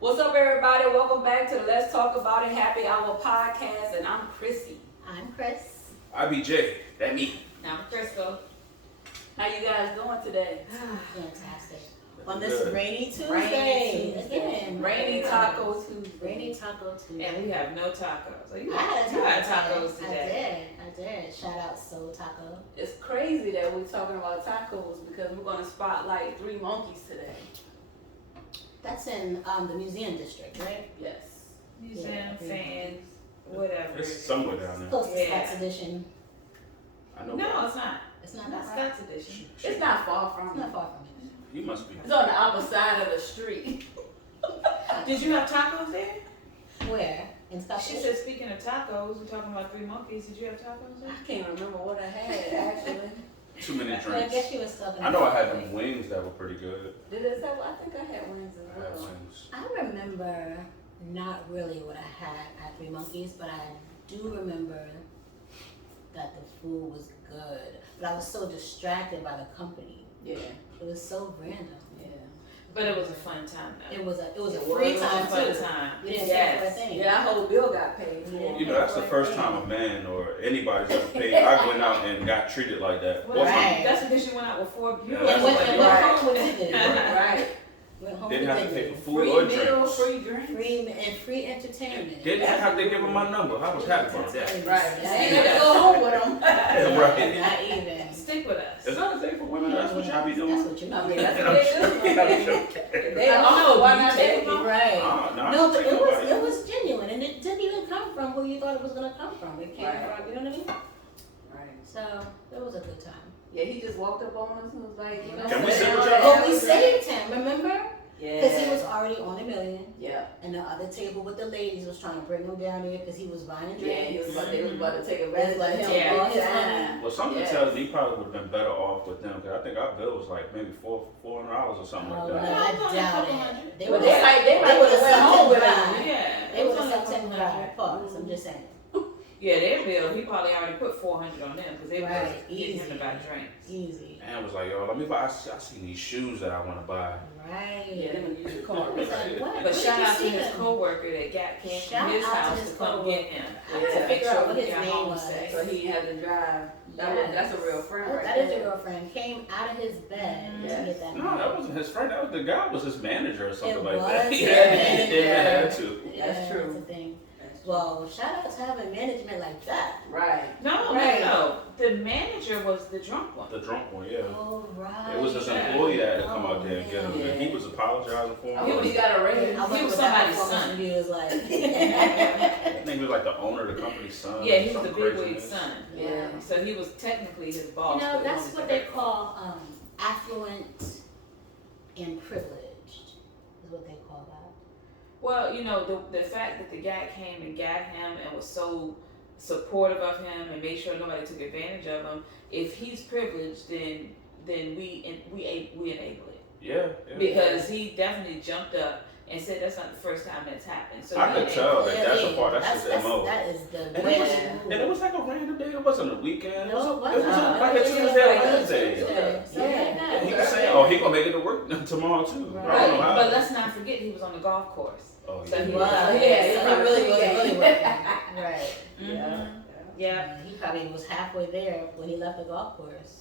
What's up, everybody? Welcome back to the Let's Talk About It Happy Hour podcast, and I'm Chrissy. I'm Chris. I be Jay. That me. I'm Crystal. How you guys doing today? Fantastic. On this Good. rainy Tuesday. Rainy Tuesday. Again. Rainy Taco Tuesday. Rainy Taco Tuesday. And we have no tacos. So you I had had tacos today. I did. Shout out Soul Taco. It's crazy that we're talking about tacos because we're going to spotlight Three Monkeys today. That's in the museum district, right? Yes. Museum, Yeah. fans, whatever. It's somewhere down there. Close to Yeah. Scott's Edition. I know. No, it's not. It's not Not that far. Scott's edition. It's not far It's from not it. far from it. You must be. It's on the opposite side of the street. Did you have tacos there? Where? In Scott's She Edition? said, speaking of tacos, we're talking about Three Monkeys. Did you have tacos there? I can't remember what I had, actually. Too many Well, I drinks. guess she was talking. I know I had them wings that were pretty good. Did it say? I think I had wings as I had well. wings. I remember not really what I had at Three Monkeys, but I do remember that the food was good. But I was so distracted by the company. Yeah, It was so random. yeah. But it was a fun time, though. It was a It free was. time It was a too. fun time. We didn't pay for a Yes. thing. Yeah, that whole bill got paid for. Yeah. You know, that's the first time a man or anybody's ever paid. I went out and got treated like that. Well, One Right. time. That's because you went out with four Yeah, beautiful And that's went, what and you went right. home with dignity. Right. Went home Didn't with have to pay dignity. for food Free or meal, drinks. free drinks. Free entertainment. Didn't even have to give him my number. I was happy about that. Right. Yeah. You never go home with them. Yeah, right. Not even. Stick with us. Is that a thing for women? That's what y'all be That's doing? what you I know. mean, that's what they do. I'm joking. They don't know why not take they them? Right. Nah, No, I but don't it was take it was genuine, and it didn't even come from who you thought it was gonna come from. It came Right. from, you know what I mean? Right. So it was a good time. Yeah, he just walked up on us and was like, you know, Can we sit sit with down y'all? and But we have a saved him, remember? drink. Because he Yeah. was already on $1 million, Yeah. and the other table with the ladies was trying to bring him down there because he was buying Yeah, he drinks. was about, they was about to take advantage of him. Yeah. all the Yeah. time. Well, something Yes. tells me he probably would have been better off with them because I think our bill was like maybe $400 or something Oh, like no, that. I Yeah, doubt couple it. hundred. They But would they have might they went would've home with sucked him. him. Yeah. They It would was have only sucked him $200. dry. Pause. I'm just saying. Yeah, their bill, he probably already put 400 on them because they Right, was getting him easy. to buy drinks. Easy. And was like, yo, let me buy. I seen these shoes that I want to buy. Right. Yeah, they're gonna use your I card. was like, what? But Where shout did you out to see his him? co-worker that came Shout from his out to house his to come co-worker. get him. I had to figure out what his Got name home was. safe. So he didn't have to drive. That's a real friend right That is there. a real friend. Came out of his bed Yes. to get that. No, that wasn't his friend. That was the guy. Was his manager or something It like was that? his Yeah, manager. he had to. That's true. That's the thing. Well, shout out to having management like that. Right. No, Right. no. The manager was the drunk one. The drunk one, yeah. Oh right. It was his employee that had to come out there and get him, Yeah. and he was apologizing for I him. hope he got a raise. I He was was somebody's somebody's son. He was like. I think he was like the owner of the company's son. Yeah, or he was the something bigwig craziness. son. Yeah. So he was technically his You boss. know, but he that's was what the they head. call affluent and privileged. Is what they call that. Well, you know, the fact that the guy came and got him and was so supportive of him and made sure nobody took advantage of him. If he's privileged, then we enable it Yeah, yeah. because he definitely jumped up and said that's not the first time that's happened. So I he could tell that that's a Clearly, part. That's his MO. That is the And way it was, to Yeah. and it was like a random day. It wasn't a weekend. It was, No, a, it it was wasn't. a, like It a was Tuesday or a Wednesday. Tuesday. So Yeah. yeah. And he was saying, "Oh, he gonna make it to work tomorrow too." Right. I don't know how. But let's not forget he was on the golf course. Oh So yeah. he Wow. was out Yeah, there. so he really was really working. Right. Yeah. Yeah. He probably was halfway there when he left the golf course.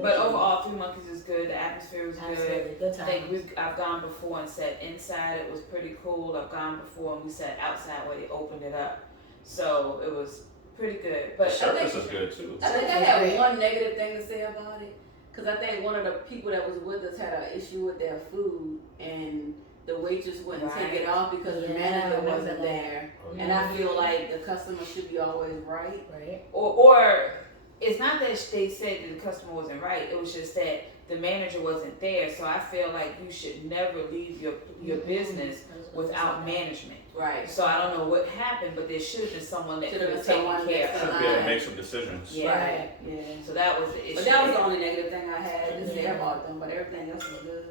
But overall, Three Monkeys is good. The atmosphere was good. Absolutely good I think time. I've gone before and sat inside. It was pretty cool. I've gone before and we sat outside where they opened it up. So it was pretty good. The But service is good too. I think I had one negative thing to say about it. Because I think one of the people that was with us had an issue with their food and the waitress wouldn't take it off because the Yeah, I manager remember wasn't that. there. Oh, And I feel like the customer should be always right. Right. or it's not that they said that the customer wasn't right. It was just that the manager wasn't there. So I feel like you should never leave your business without management. Right. So I don't know what happened, but there should have been someone that Should could have have been taken someone care next of to it. Should be able to make some decisions. Yeah. Right. Yeah. So that was the issue. But that was the only negative thing I had to say Yeah. about them, but everything else was good.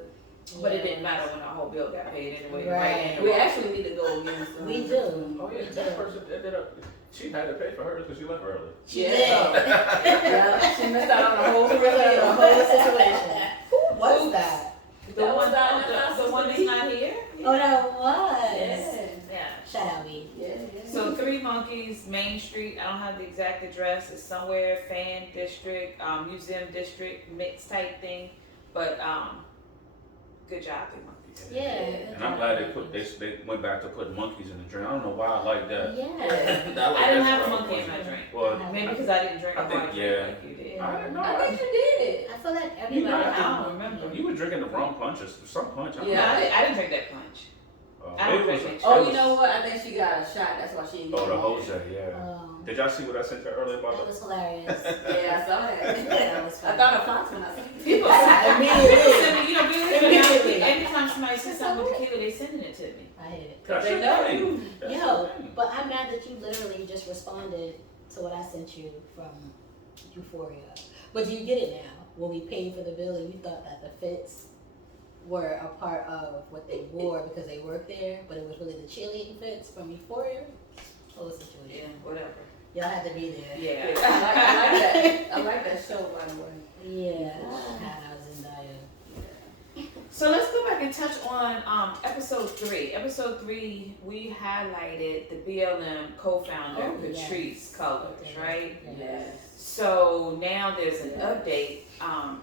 But it didn't matter when our whole bill got paid anyway. Right. in We the- actually need to go again soon. We do. Oh yeah, that person ended up. She had to pay for hers because she left early. She Yeah. did. Yeah, she missed out on the whole She really had a whole situation. Who was Oops. that? The That one was not- the one that's not here? Oh, that was. Yeah. Yeah. Shout out, B. Yeah. So 3 Monkeys, Main Street. I don't have the exact address. It's somewhere Fan District, Museum District, mixed type thing. But good job, 3 Monkeys. Yeah. And I'm glad they went back to putting monkeys in the drink. I don't know why I like that. Yeah. I I like didn't that have a stuff. monkey in my drink. Well, Maybe because I didn't drink I a think, hard yeah. drink like you did. I don't know. I think you did. I feel like You everybody. know, I don't remember. You were drinking the wrong punch or some punch. I don't Yeah. know. I didn't drink that punch. I don't Maybe it was- drink it Oh, was- you know what? I think she got a shot. That's why she didn't Oh, get the it. Jose, yeah. Did y'all see what I sent you earlier about That the? was hilarious. Yeah, I saw that. That was I funny. thought of Fox when I saw it. People Immediately. send me, you know, Immediately. anytime somebody says something with tequila, they sending it to me. I hate it. That's They your know. thing. That's Yo, your thing. but I'm mad that you literally just responded to what I sent you from Euphoria. But you get it now. When we paid for the bill and you thought that the fits were a part of what they wore because they worked there, but it was really the cheerleading fits from Euphoria. Whole Yeah, situation. whatever. Y'all had to be there. Yeah. I like that. I like that show, by the way. Yeah. I was in dire. So let's go back and touch on episode 3. Episode 3, we highlighted the BLM co-founder Oh, yes. Patrice Cullors, right? Yes. So now there's an update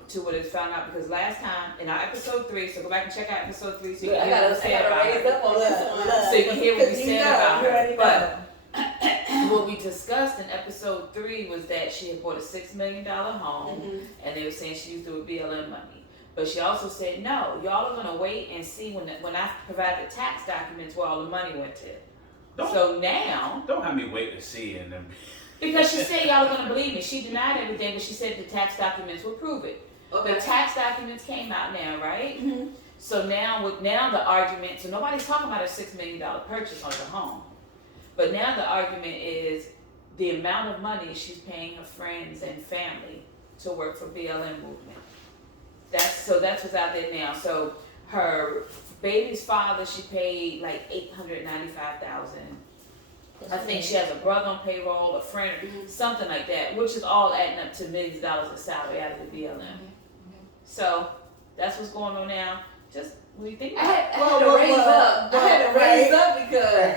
to what is found out because last time in our episode 3, so go back and check out episode 3 so you Look, can I hear what we said about gotta raise it. up on this one. So you can hear what we You said know, about you her. already But know. what we discussed in episode 3 was that she had bought a $6 million home Mhm. and they were saying she used it with BLM money. But she also said, no, y'all are going to wait and see when I provide the tax documents where all the money went to. Don't- So now, Don't have me wait to see and then. because she said y'all are going to believe me, she denied everything, but she said the tax documents would prove it. Okay. The tax documents came out now, right? Mhm. So now the argument, so nobody's talking about a $6 million purchase on the home. But now the argument is the amount of money she's paying her friends and family to work for BLM movement. That's what's out there now. So her baby's father, she paid like $895,000. I think she has a brother on payroll, a friend, something like that, which is all adding up to millions of dollars of salary out of the BLM. So that's what's going on now. Just when you think I about had, it. I had to raise up. I had to raise up because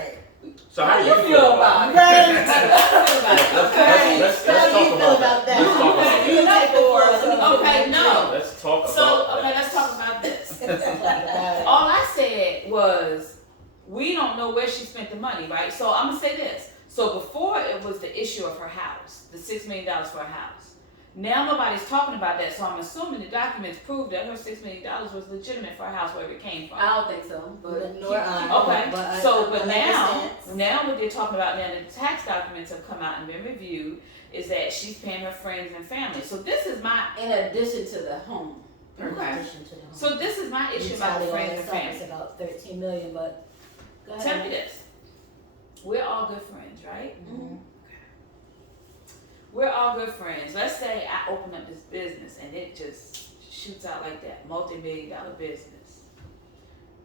So how you feel about it? Let's How do you talk feel about about that. that? Let's talk about You that. take it for us. Okay, no. Let's talk So, about okay, that. let's talk about this. Right. All I said was, we don't know where she spent the money, right? So I'm gonna say this. So before it was the issue of her house, the $6 million for her house. Now nobody's talking about that, so I'm assuming the documents prove that her $6 million was legitimate for her house, wherever it came from. I don't think so. But Nor I. Okay, but now understand. what they're talking about now, the tax documents have come out and been reviewed, is that she's paying her friends and family. So this is my in addition to the home. In Okay. addition to the home. So this is my issue about the friends and family. It's about 13 million, but go ahead. Tell me this. We're all good friends, right? Mhm. We're all good friends. Let's say I open up this business and it just shoots out like that, multi-million-dollar business.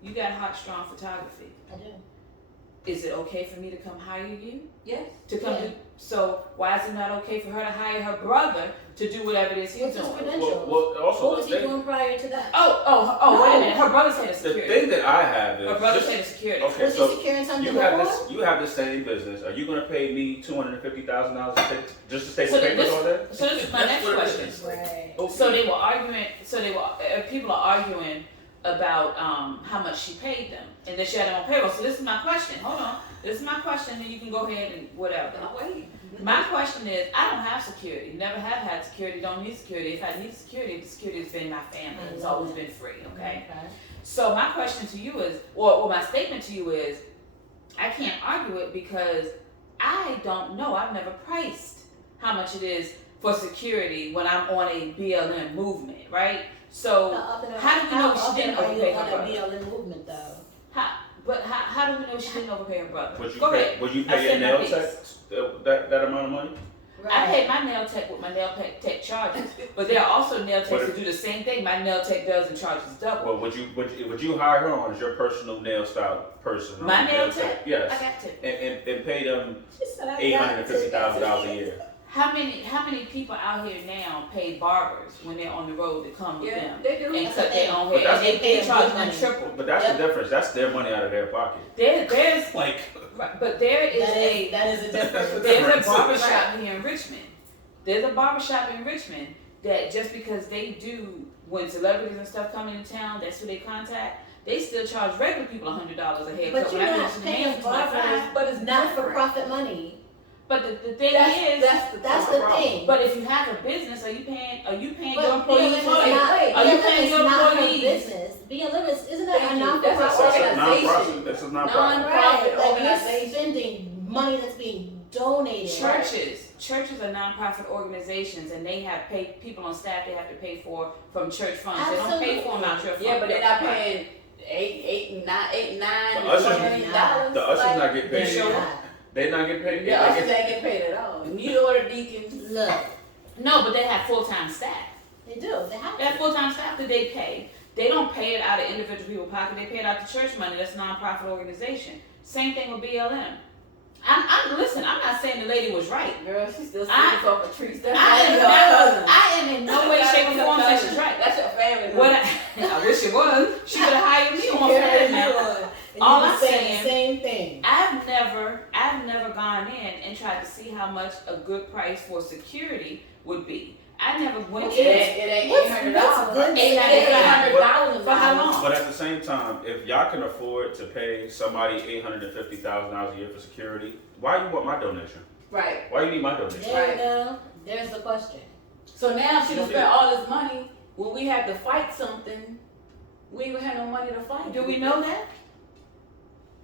You got Hot Strong Photography. I do. Is it okay for me to come hire you? Yes. To come Yeah. do, so why is it not okay for her to hire her brother to do whatever it is he's What's his doing? credentials? Well, also What was the he thing, doing prior to that? Oh, wait a minute. Her brother's head of the security. thing that I have is Her brother's just- head of security. okay, Was so he securing something you before? have this same business. Are you going to pay me $250,000 just to stay So the papers all day? So this is my next That's what it question. is. Right. Okay. So they were arguing. People are arguing about how much she paid them, and that she had them on payroll. So this is my question. Hold on. This is my question, and you can go ahead and whatever. I'll wait. My question is, I don't have security. Never have had security. Don't need security. If I need security, the security has been my family. It's always been free. Okay. So my question to you is, or my statement to you is, I can't argue it because I don't know. I've never priced how much it is for security when I'm on a BLM movement, right? So how do we know she didn't overpay her brother? BLM movement though? How do we know she didn't overpay her brother? Would you Go pay, ahead. would you I pay your said my nail piece. tech that amount of money? I paid my nail tech with my nail tech charges, but there are also nail techs who do the same thing. My nail tech does and charges double. Well, would you hire her on as your personal nail style person? My nail tech? Yes. I got to. And pay them $850,000 a year. How many people out here now pay barbers when they're on the road to come with Yeah, them they do. and That's cut the their thing. own But hair, and that's- they They charge pay them good triple. But that's the difference. That's their money out of their pocket. There's Like, right, but there is a that is a difference. there's a barbershop here in Richmond. There's a barbershop in Richmond that just because they do when celebrities and stuff come into town, that's who they contact. They still charge regular people $100 a haircut. But you're When I not mention the paying man, $25. barbers, But it's not for different. profit money. But the thing is, That's the thing. but if you have a business, are you paying But your employees? BLM is not, Are you paying your not her employees? business. BLM isn't that a Thank you. non-profit That's that's a organization. non-profit. That's a non-profit. Non-profit Right, like you're organization. spending money that's being donated. Churches are nonprofit organizations, and they have people on staff they have to pay for from church funds. They don't pay for them out your fund. Yeah, but they're not paying $8, $9, The ushers- $10 The ushers not getting They're paid. sure. not. They not getting paid. The They ushers get- ain't getting paid at all. Neither or the deacons. Look, No, but they have full-time staff. they do. They have They have to. full-time staff that they pay. They don't pay it out of individual people's pocket. They pay it out the church money. That's a nonprofit organization. Same thing with BLM. Listen. I'm not saying the lady was right. Girl, she's still I- sitting for Patrice. That's I am in no way, shape, or form that she's right. That's your family. What I wish it was. She would have hired me on my family now. All I'm saying- the same thing. I've never gone in and tried to see how much a good price for security would be. I never went It in. ain't What's $800. good? $800 For how long? But at the same time, if y'all can afford to pay somebody $850,000 a year for security, why you want my donation? Right. Why you need my donation? There you go. There's the question. So now she done You spent did. all this money. When we had to fight something, we ain't gonna have no money to fight. Do we know that?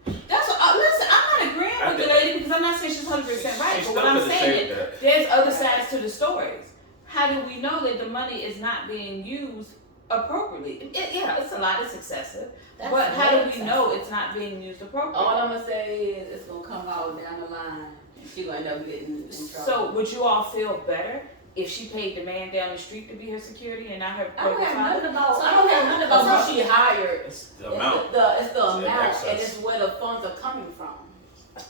That's what, listen. I'm not agreeing with the lady because I'm not saying she's 100% right. She But what still I'm could've saying saved is that. there's other sides to the stories. How do we know that the money is not being used appropriately? It's a lot. It's excessive. That's But how do very we know it's not being used appropriately? All I'm gonna say is it's gonna come out down the line, and she gonna end up getting in trouble. So would you all feel better if she paid the man down the street to be her security and not her I don't regular have father? nothing about. So I don't have nothing about so- who she hired. It's the amount. It's the It's amount, in and excess. it's where the funds are coming from.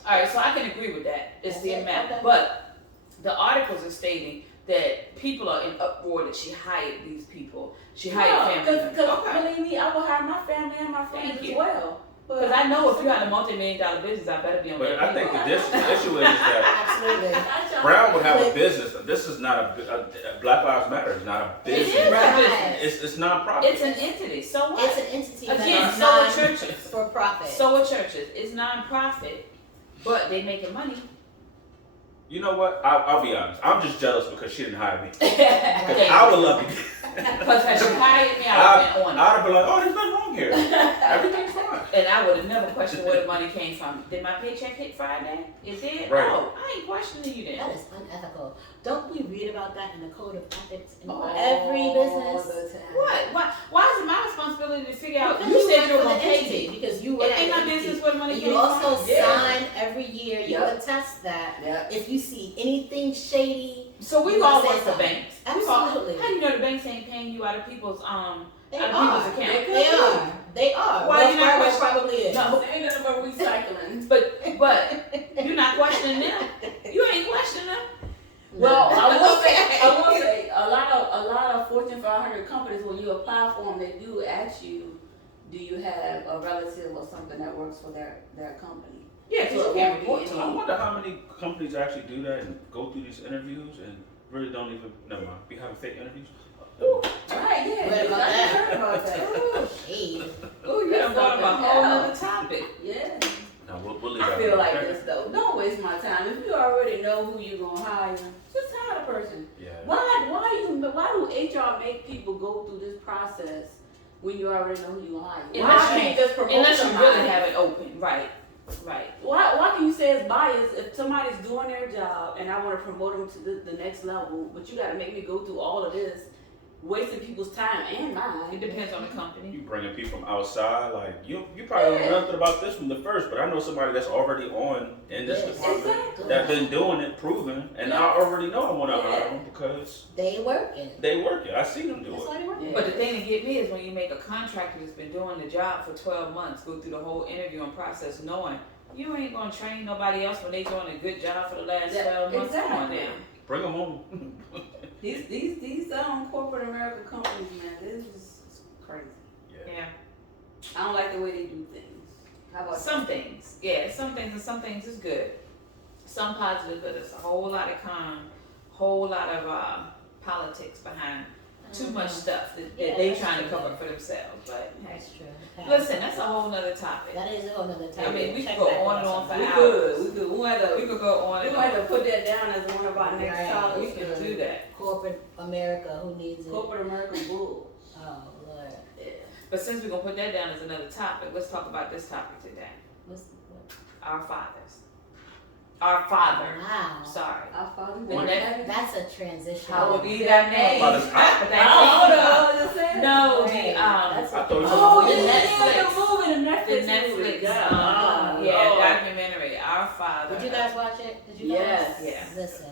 All right, so I can agree with that. It's the Okay, amount, okay. but the articles are stating that people are in uproar that she hired these people. She hired family members. Because Okay. believe me, I will hire my family and my friends Thank as you. well. Because I know if you had a multi-million-dollar business, I better be on But that I think payroll. the issue is that Absolutely. Brown would have a business. This is not a Black Lives Matter is not a It is business. a Right. business. It's non-profit. It's an entity. So what? It's an entity, but Again, it's so are non churches. for profit. So are churches. It's non-profit, but they making money. You know what? I'll be honest. I'm just jealous because she didn't hire me. 'Cause Okay. I would love to. Because had she hired me, I would have been on it. I'd have been like, oh, there's nothing wrong here. Everything's fine. And I would have never questioned where the money came from. Did my paycheck hit Friday? It did? Right. No, I ain't questioning you then. That is unethical. Don't we read about that in the code of ethics in All every business? the time. What? Why is it my responsibility to figure out? Because You said work you were for gonna the pay entity, me. because you work It ain't for my the business entity. where the money And came you also from. Yeah. sign every year. You Yep. attest that. Yeah. If you see anything shady, So we've You all gonna say worked for something. banks. We've all- Absolutely. How do you know the banks ain't paying you out of people's they out of are. people's account? They are. They are. Why Wells you not Fargo question- probably is. No. Ain't nothing but recycling. But you're not questioning them. You ain't questioning them. Well, I will Okay. say, a lot of Fortune 500 companies, when you apply for them, they do ask you, do you have a relative or something that works for their company? Yeah, because So you it can't won't be report to any- I them. wonder how many companies actually do that and go through these interviews and really don't even. Never mind. Be having fake interviews. Right, yeah. What about I that? heard about that. Ooh, shade. Oh, you done That's brought up a something whole else. nother topic. Yeah. No, we'll leave I that feel alone. like this though. Don't waste my time. If you already know who you're gonna hire, just hire the person. Yeah. Why do HR make people go through this process when you already know who you hire? Unless Why you- can't you just promote Unless you somebody? really have it open. Right. Right. Why can you say it's biased if somebody's doing their job and I want to promote them to the next level, but you got to make me go through all of this, wasting people's time and It mine? depends on the company. You bringing people from outside, like you probably don't know nothing about this from the first, but I know somebody that's already on in this Yes. department Exactly. that been doing it, proven, and I already know I want to hire them because They working. they work it. I see them do That's it. why they working. But the thing that get me is when you make a contractor that's been doing the job for 12 months, go through the whole interviewing process knowing you ain't gonna train nobody else when they doing a good job for the last 12 months. Come on Exactly. now. Bring them home. These corporate American companies, man, this is crazy. Yeah. I don't like the way they do things. How about Some things, yeah, some things, and some things is good. Some positive, but there's a whole lot of whole lot of politics behind too much stuff that Yeah, they that's trying to true. cover for themselves. But hey, That's true. listen, that's a whole nother topic. That is a whole nother topic. I mean, we Check could go back on and on for We hours. could. We might have We could go on we and might have on. to put that down as one of our next Right. topics. We can do that. Corporate America, who needs it? Corporate American bull. Oh Lord, Yeah. But since we're gonna put that down as another topic, let's talk about this topic today. what? Our fathers. Our father. Wow, Sorry. Our father The born next- heaven. that's a transition. How would be that name? Father's house. But I that's just said. No, Right. the That's I a- thought you said- Oh, The yeah, Netflix. the movie, the Netflix. movie. Netflix, Yeah. yeah, Lord. documentary. Our father. Did you guys watch it? Did you guys? Yes. Yeah. Listen.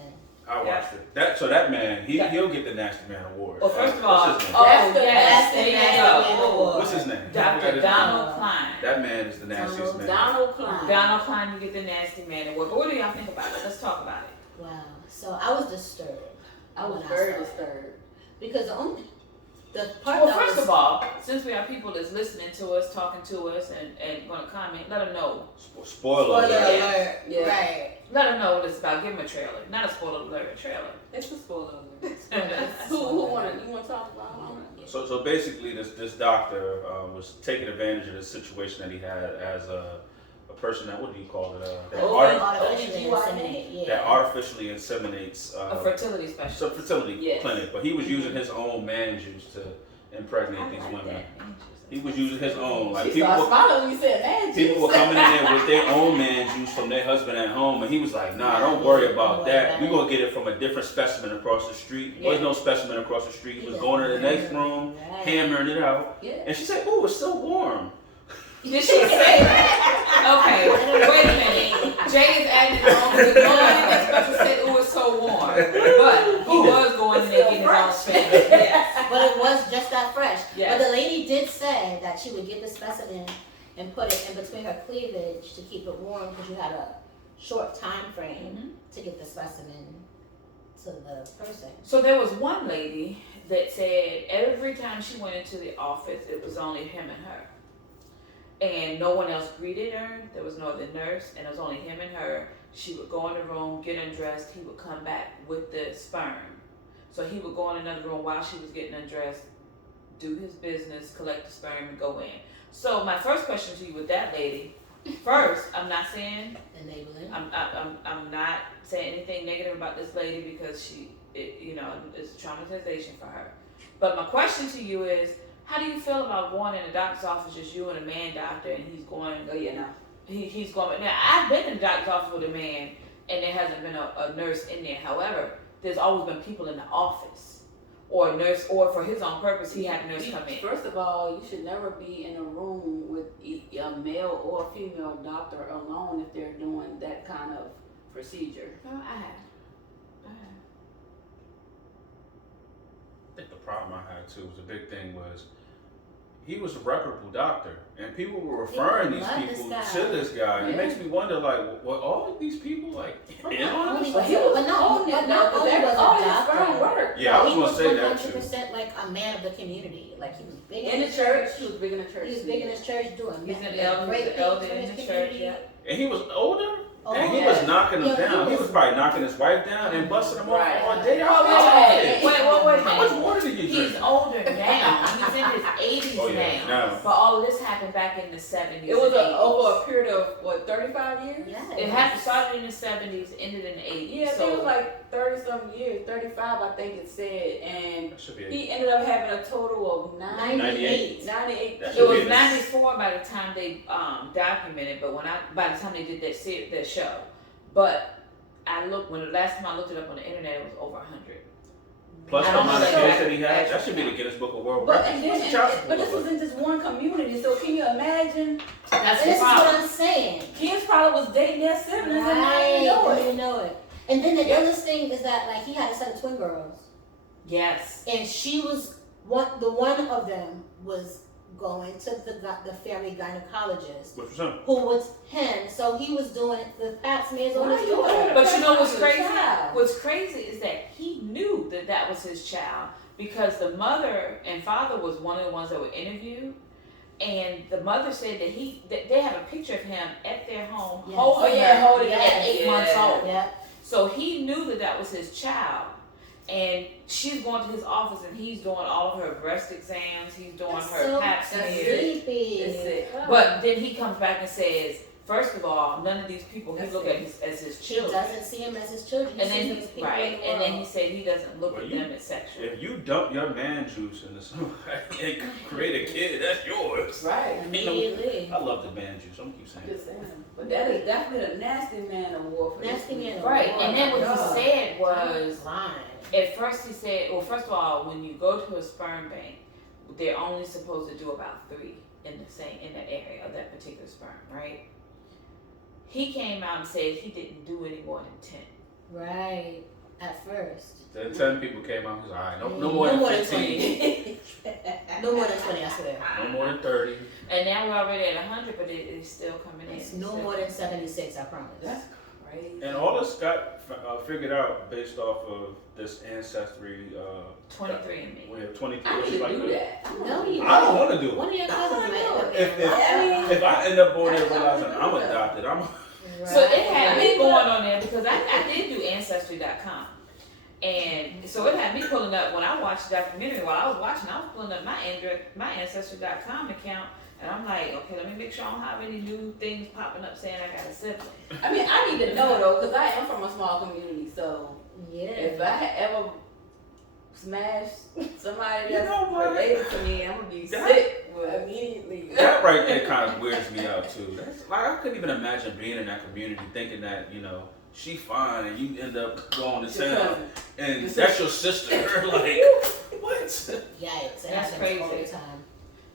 I watched it. That man, he'll get the Nasty Man Award. Well, first of all, What's his name? oh That's the yes, best there you Nasty go. Man Award. What's his name? I forgot Dr. his Donald name. Klein. That man is the nastiest man. Donald Klein. Donald Klein, you get the Nasty Man Award. But what do y'all think about it? Let's talk about it. Wow. So I was disturbed. I was when very saw it. disturbed. Because the part Well, that first was of all, since we have people that's listening to us, talking to us, and going to comment, let them know. Spoiler spoiler alert. alert. Yeah. Right. Let them know what it's about. Give them a trailer. Not a spoiler alert, a trailer. It's a spoiler alert. Spoiler Who alert. wanna you wanna talk about? So basically, this doctor was taking advantage of the situation that he had as a person that, what do you call it? Oh, Artificially OBGYN. inseminate. that Yeah. artificially inseminates A fertility specialist. some fertility Yes. clinic, but he was using his own man juice to impregnate these women. He was using his own. Like She people started were, smiling when you said man. people were coming in there with their own man juice from their husband at home, and he was like, "Nah, don't worry about that. We're gonna get it from a different specimen across the street." There was no specimen across the street. He was going to the next room, Right. hammering it out, Yeah. and she said, "Ooh, it's so warm." Did she say that? Okay, wait a minute. Jay is acting wrong. The one special said, "Ooh, it's so warm," but he was going in there getting his own spin. Yes. But it was just that fresh. Yes. But the lady did say that she would get the specimen and put it in between her cleavage to keep it warm because you had a short time frame to get the specimen to the person. So there was one lady that said every time she went into the office, it was only him and her. And no one else greeted her. There was no other nurse, and it was only him and her. She would go in the room, get undressed. He would come back with the sperm. So he would go in another room while she was getting undressed, do his business, collect the sperm, and go in. So my first question to you with that lady, first, I'm not saying Enabling. I'm not saying anything negative about this lady because it's a traumatization for her. But my question to you is, how do you feel about going in a doctor's office, just you and a man doctor, and he's going, he's going. Now, I've been in a doctor's office with a man, and there hasn't been a nurse in there. However, there's always been people in the office, or a nurse, or for his own purpose, he had a nurse come in. First of all, you should never be in a room with a male or a female doctor alone if they're doing that kind of procedure. No, I have. I think the problem I had too was a big thing was he was a reputable doctor, and people were referring these love people this to guy. this guy. It Yeah. makes me wonder, like, what all of these people like in on Only this? was He was but not owning it, not though, 'cause only that- was all a his doctor. sperm worked. Yeah, I was he gonna was say that too. 100% like a man of the community. Like he was big In the church, he was big in the church. He was big in his church doing He's an great elder, things elder for in his the church. community. Yeah. And he was older, Oh, and he yeah. was knocking them Yeah, he down. He was- was probably knocking his wife down and busting them Right. off all day. Oh, outside. wait a How much minute. water did you He's drink? older now. He's in his 80s Oh, yeah, now. now. But all of this happened back in the 70s. It was and 80s. over a period of 35 years. Yeah. It had started in the 70s, ended in the 80s. Yeah, I so think it was like 30-something years, 35, I think it said, and That should be. he ended up having a total of 98. 98. That it should was be in the- 94 by the time they documented, but by the time they did that show. But when the last time I looked it up on the internet, it was over 100. Plus I the don't amount know of the kids that he had, actual that should be the count. Guinness Book of World But, Records. and What's then, the child but this support was in just one community, so can you imagine? That's And the this is what problem. I'm saying. Kids probably was dating their siblings and not Right, even know didn't it. even know it. And then the illest thing is that like he had a set of twin girls, Yes. and she was the one of them was going to the family gynecologist, Which was him. who was him. So he was doing the pap smears on Why his you daughter. worried But you know what's Your crazy? child. What's crazy is that he knew that that was his child because the mother and father was one of the ones that were interviewed, and the mother said that they have a picture of him at their home Yes. holding Oh, yeah, her holding at her. 8 months Yeah. old. Yeah. So he knew that that was his child. And she's going to his office and he's doing all of her breast exams, he's doing That's her so pap That's smears. sleepy. It's sick. But then he comes back and says, first of all, none of these people he That's look it. at as his He children. doesn't see him as his children. He And then sees him he as people in right, the and then he world. said he doesn't look Well, at you- them as sexual. If you dump your man juice into somebody and create a kid, that's yours. Right. Immediately. I love the man juice. I'm gonna keep saying. Just saying. But that is definitely a nasty man award for Nasty this. man Right, award. and then what God. he said was, Lying. at first he said, well, first of all, when you go to a sperm bank, they're only supposed to do about 3 in that area of that particular sperm, right? He came out and said he didn't do any more than 10. Right. At first. Then 10 people came out. He was all right. No more than 15. 20. No more than 20, I swear. No more than 30. And now we're already at 100, but it's still coming in. It's no more than 76, I promise. That's crazy. And all this got figured out based off of this ancestry. 23andMe. We have 23. I which need is to like do the- that. No, you I don't don't. want to do it. One of your cousins might end up If- being If I end up going there realizing I'm adopted, I'm. So it had Right. me going on there because I did do Ancestry.com. And so it had me pulling up, when I watched the documentary, while I was watching, I was pulling up my Ancestry.com account. And I'm like, okay, let me make sure I don't have any new things popping up saying I got a sibling. I mean, I need to know though, because I am from a small community. So Yeah. if I had ever smashed somebody You that's know what? related to me, I'm gonna be That- sick immediately. That right there kind of weirds me out too. That's like I couldn't even imagine being in that community thinking that she fine and you end up going to Your town cousin. and that's your sister. Like what? Yikes. It That's happens all crazy. the time.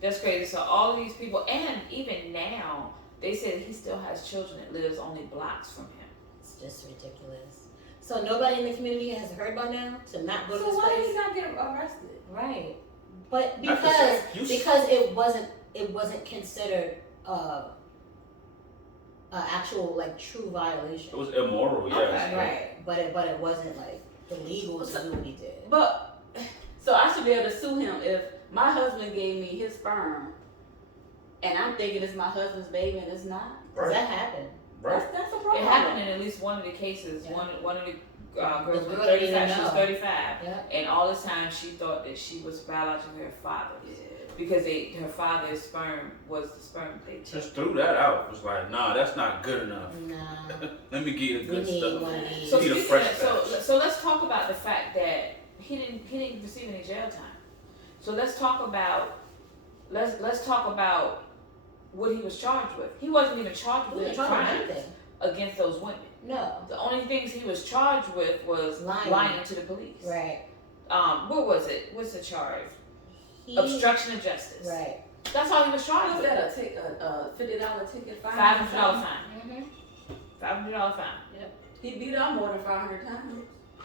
That's crazy. So all of these people, and even now, they say that he still has children that lives only blocks from him. It's just ridiculous. So nobody in the community has heard by now to not go to So this why did place? he not get arrested? Right. But That's the because same. it wasn't considered actual like true violation. It was immoral, yes. Okay. Right. But it wasn't like illegal to do what he did. But so I should be able to sue him if my husband gave me his sperm, and I'm thinking it's my husband's baby and it's not. Does that happen? Right. That's a It problem. happened in at least one of the cases. Yeah. One of the girls The was girl didn't 35. She was know. 35, Yeah. and all this time she thought that she was biologically her father's because her father's sperm was the sperm they took. Just threw that out. It was like, nah, that's not good enough. Nah. Let me get you the We good need stuff. one of these. So Need a speaking fresh of, so batch. so let's talk about the fact that he didn't receive any jail time. So let's talk about what he was charged with. He wasn't even charged He with wasn't trying crimes anything. against those women. No. The only things he was charged with was Lying. lying to the police. Right. What was it? What's the charge? He, Obstruction of justice. Right. That's all he was charged Was with. that a $50 ticket fine? $500 fine. Mm-hmm. $500 fine. He beat out more than 500 times.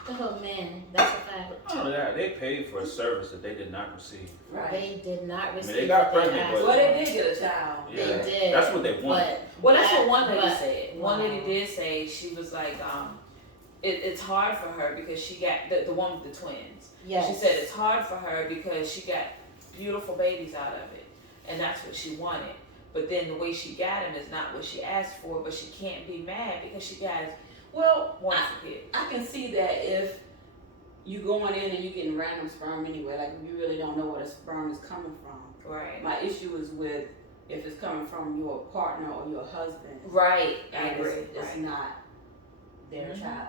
Oh man, that's a fact. Oh yeah, they paid for a service that they did not receive. Right. They did not receive. they got what pregnant, asked but- Well, for. they did get a child. Yeah, They did. that's what they wanted. But Well, that's what one lady but- said. wow. One lady did say, she was like, it's hard for her because she got the one with the twins. yes. She said it's hard for her because she got beautiful babies out of it, and that's what she wanted. But then the way she got him is not what she asked for. But she can't be mad because she got Well, wonderful kids. I can see that if you going in and you getting random sperm anyway, like you really don't know where the sperm is coming from. Right. My issue is with if it's coming from your partner or your husband. Right. I And agree. it's Right. not their Mhm. child.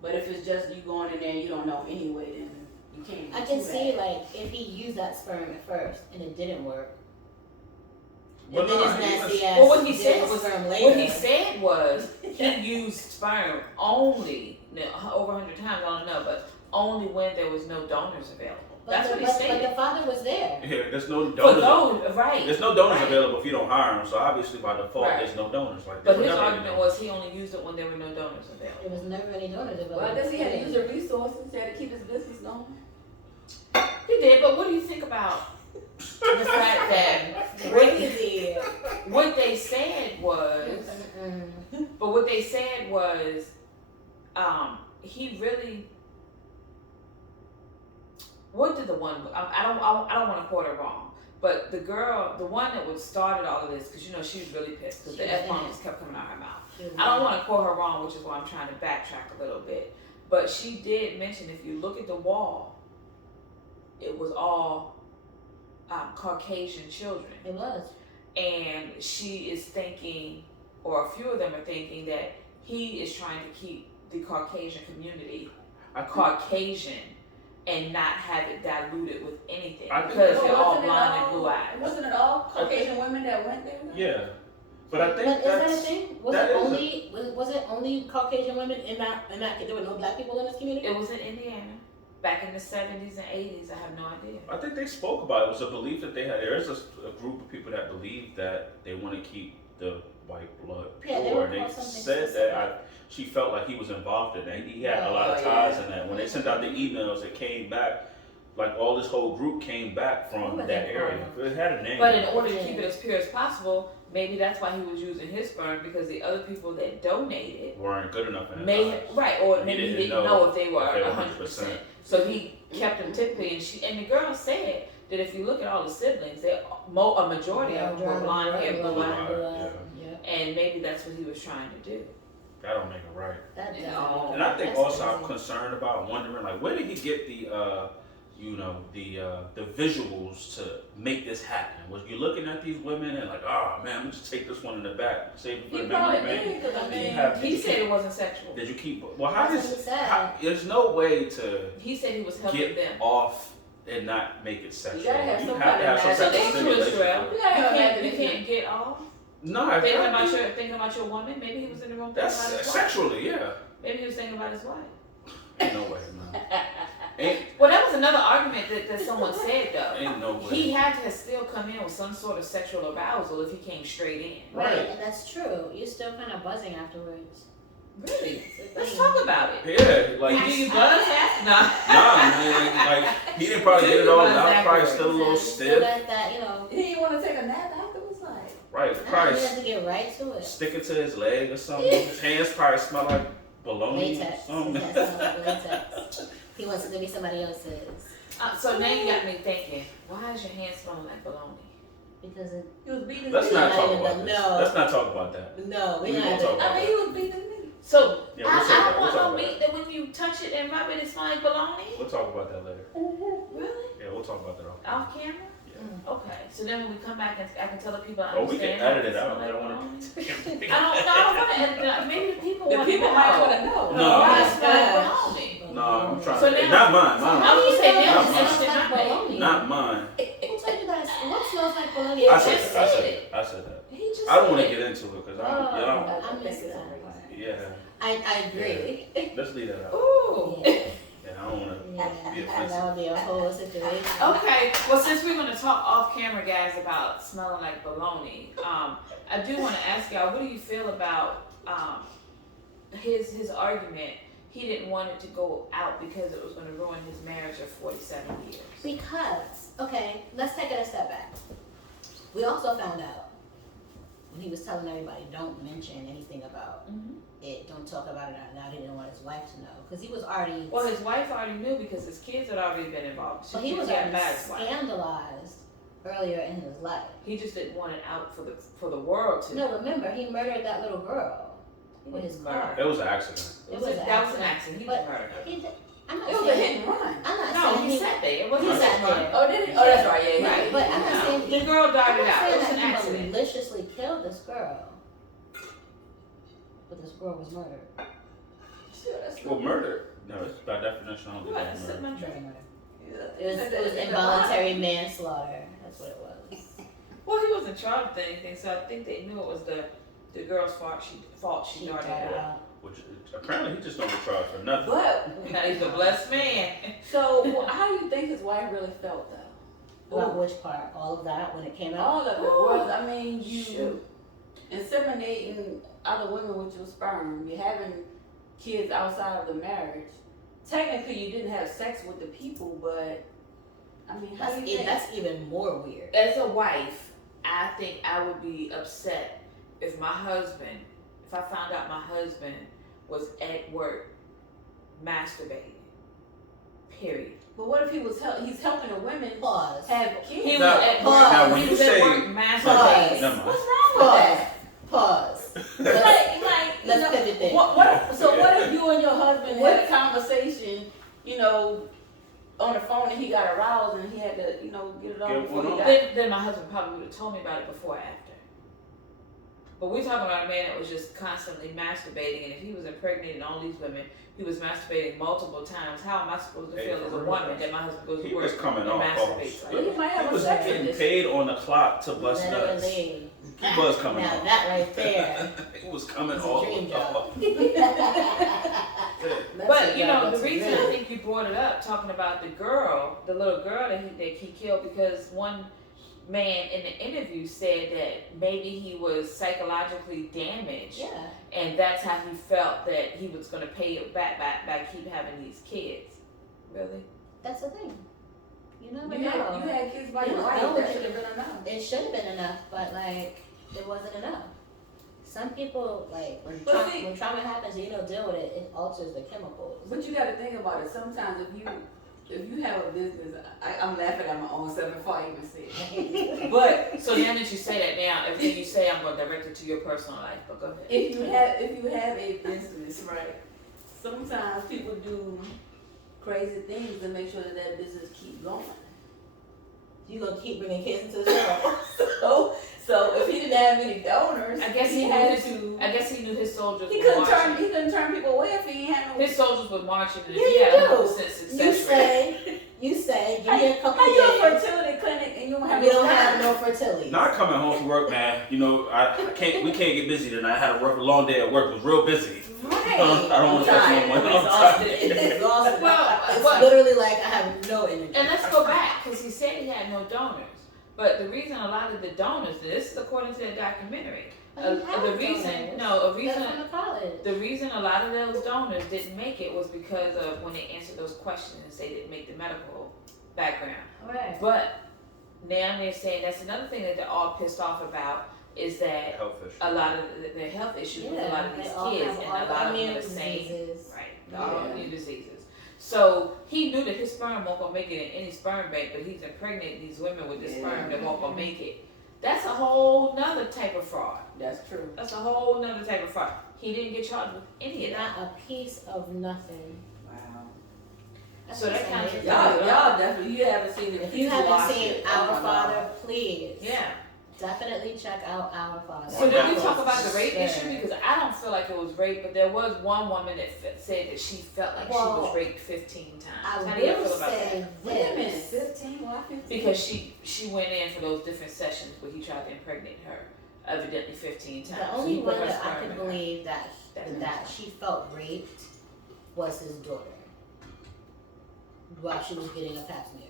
But if it's just you going in there and you don't know anyway, then you can't. I do can that. see like if he used that sperm at first and it didn't work. Well, and then no, his he nasty was- ass Well, what he did said his was- sperm later. What he said was he used sperm only over 100 times. I don't know, but only when there was no donors available. That's what he But stated. the father was there. Yeah, there's no For donors. those, right? There's no donors Right. available if you don't hire them. So obviously by default, Right. there's no donors. Like But there his were never argument any. was he only used it when there were no donors available. There was never any donors available. Well, I guess he had to use the resources. He had to keep his business going. He did, but what do you think about the fact that they said was, he really. What did the one? I don't want to quote her wrong, but the girl, the one that was started all of this, because you know she was really pissed because the F-bomb just kept coming out her mouth. I don't want to quote her wrong, which is why I'm trying to backtrack a little bit. But she did mention, if you look at the wall, it was all Caucasian children. It was. And she is thinking, or a few of them are thinking, that he is trying to keep the Caucasian community Caucasian and not have it diluted with anything because they're all blonde and blue eyes. Wasn't it all Caucasian women that went there? Yeah. But I think But is that a thing? Was it only Caucasian women in that there were no black people in this community? It was in Indiana back in the 70s and 80s. I have no idea. I think they spoke about it. It was a belief that they had. There is a group of people that believe that they want to keep the white blood Yeah, pure. they And they said that she felt like he was involved in that. He had a lot of ties in that. When they sent out the emails, it came back. Like all this whole group came back from that area. It had a name. But in order to keep it as pure as possible, maybe that's why he was using his sperm, because the other people that donated weren't good enough in or maybe he didn't know if they were 100%. So he kept them typically, and the girl said that if you look at all the siblings, a majority of them were blonde hair, blue eyes, and maybe that's what he was trying to do. That don't make it right. That And I think also I'm concerned about wondering, like, where did he get the visuals to make this happen? Was you looking at these women and like, oh man, let me just take this one in the back, save it for the memory, man? Because I mean, He said it wasn't sexual. Did you keep? Well, how That's does? what he said. There's no way to He said he was helping get them. off and not make it sexual. You gotta have some have to have kind some of type of So they stimulation. true, Sherelle. You gotta have You can't get off. No, Thinking about your woman. Maybe he was in the room thinking that's about his wife. sexually, yeah. Maybe he was thinking about his wife. Ain't no way, man. Ain't, Well, that was another argument that someone said though. ain't no way. He had to still come in with some sort of sexual arousal if he came straight in. Right, Right. and that's true. You're still kind of buzzing afterwards. Really? Let's talk about it. Yeah, like Do you buzz after? No. nah, man. Like he didn't probably get it all out. Probably still a little Still stiff. got that, He didn't want to take a nap afterwards, like. Right, He probably had to get right to it. stick it to his leg or something. His hands probably smell like bologna or Latex. something. He has some latex. He wants it to be somebody else's. So now you got me thinking, why is your hand smelling like bologna? Because it, He was beating Let's me. not not talk even about the- this. no. Let's not talk about that. no, We we're won't not. talk about I mean, he was beating me. So Yeah, we'll say I that. don't want We'll no talk meat that when you touch it and rub it, it smells like bologna. We'll talk about that later. Really? Yeah, we'll talk about that off. Off camera? Yeah. Okay. So then when we come back, and I can tell the people I Oh, we can understand. edit it how out. I smell don't like want to. bologna. I don't want to edit it out. Maybe the people The want to people know. might want to know. No. Why it Oh, smell like gosh. bologna? No, I'm trying So to. now- Not mine. I Mine. was saying Not that mine. was Smells not like me. bologna. Not mine. Who told you that? What smells like bologna? I just said that. I said said it. that. I said that. He just I don't want to said get it. into it because Oh, I I missed that. yeah. I agree. Let's leave that out. Ooh. Yeah, Yeah, I don't want to. yeah. Be And offensive. that would be a whole situation. Okay, well, since we're going to talk off camera, guys, about smelling like bologna, I do want to ask y'all, what do you feel about his argument? He didn't want it to go out because it was going to ruin his marriage of 47 years. Because, okay, let's take it a step back. We also found out when he was telling everybody, don't mention anything about it, don't talk about it out loud. He didn't want his wife to know because he was already. Well, his wife already knew because his kids had already been involved. But he was got already mad at his wife. scandalized earlier in his life. He just didn't want it out for the world to know. No, remember he murdered that little girl with his car. It was an accident. It was an that was an accident. accident. He But just murdered her. He did, I'm not It was a saying. hit and run. I'm not No, saying he sat there. It wasn't He a sat hit and run. there. Oh, did he? Oh, that's right. Yeah, yeah. Right. But I'm not No, saying the girl I'm darted not out. saying It was that an he accident. maliciously killed this girl. But this girl was murdered. Sure, that's Well, murder. No, it's by definition. I don't think What? that's Sit murder. my drink. It was involuntary manslaughter. That's what it was. Well, he wasn't charged with anything, so I think they knew it was the girl's fault. She darted died out. Which apparently he just don't get charged for nothing. But Now he's a blessed man. so, how do you think his wife really felt though? About which part? All of that when it came out? All of it Ooh. was. I mean, you Shoot. inseminating other women with your sperm. You're having kids outside of the marriage. Technically, you didn't have sex with the people, but I mean, how do you think? That's even more weird. As a wife, I think I would be upset if my husband if I found out my husband was at work masturbating. Period. But what if he's helping the women Pause. have kids? He was Now- at Pause. now, work. when He you was say- at work masturbating. Never mind. What's wrong with that? Pause. Like, you Let's know, pivot there. what if you and your husband had a conversation, on the phone and he got aroused and he had to, get it on Get before one he on. got Then my husband probably would have told me about it before or after. But we're talking about a man that was just constantly masturbating, and if he was impregnating all these women, he was masturbating multiple times. How am I supposed to Hey, feel for as a real. woman that my husband goes He to work was coming and off masturbates? balls. Well, he might have He a was sex getting addiction. paid on the clock to bust nuts. Literally. He was coming Now off. that right there. He was coming It's a off. dream job. Yeah. But you know, That's the a reason I dream. think you brought it up, talking about the little girl that he killed, because one man in the interview said that maybe he was psychologically damaged, Yeah. and that's how he felt that he was going to pay it back by keep having these kids. Really? That's the thing. You never You know. had kids by You your don't wife. know That what should you- have been enough. It should have been enough, but like it wasn't enough. Some people like when, But see- when trauma happens and you don't deal with it, it alters the chemicals. But you got to think about it. Sometimes if you have a business, I'm laughing at my own self before I even say it. But So now that you say that, now everything you say, I'm going to direct it to your personal life. But go ahead. if you have a business, right? Sometimes people do crazy things to make sure that business keep going. You gonna keep bringing kids into the world. So if he didn't have any donors, I guess he had knew to. I guess he knew his soldiers He were couldn't marching. turn people away if he had no. His soldiers were marching, and Yeah, if he had you do. 100% success rate. You say, give me a couple How you a days. fertility clinic and you don't have We no don't staff? have no fertility. Not coming home from work, man. We can't get busy tonight. I had a long day at work. It was real busy. Right. I don't want to touch Tired. no one. I'm Exhausted. tired. It's exhausted. Well, It's but- literally like I have no energy. And let's go back, because he said he had no donors. But the reason a lot of the donors, this is according to the documentary, But he has the reason, donors. no, a They're reason, from the college. the reason a lot of those donors didn't make it was because of when they answered those questions, they didn't make the medical background. Right. But now they're saying that's another thing that they're all pissed off about is that Health issue. a lot of the health issues with a lot of they these all kids, have and a lot of them autoimmune are the same. diseases. Right, the Yeah. autoimmune diseases. So he knew that his sperm won't gonna make it in any sperm bank, but he's impregnating these women with this Yeah. sperm that won't gonna make it. That's a whole nother type of fraud. That's true. That's a whole nother type of fraud. He didn't get charged with any of that. Not a piece of nothing. Wow. That's So that what's kind of- amazing. Y'all definitely. You haven't seen it. If you haven't watch seen it. Our Oh my Father, God. please Yeah. definitely check out Our Father. So did we talk about the rape Sure. issue? Because I don't feel like it was rape, but there was one woman that said that she felt like she was Well, raped 15 times. I How do you will feel about say that? Wait a minute. this. 15? Why 15? Because she went in for those different sessions where he tried to impregnate her, evidently 15 times. The So only he put one her that I sperm could in her. believe that That's she felt raped was his daughter while she was getting a pap smear.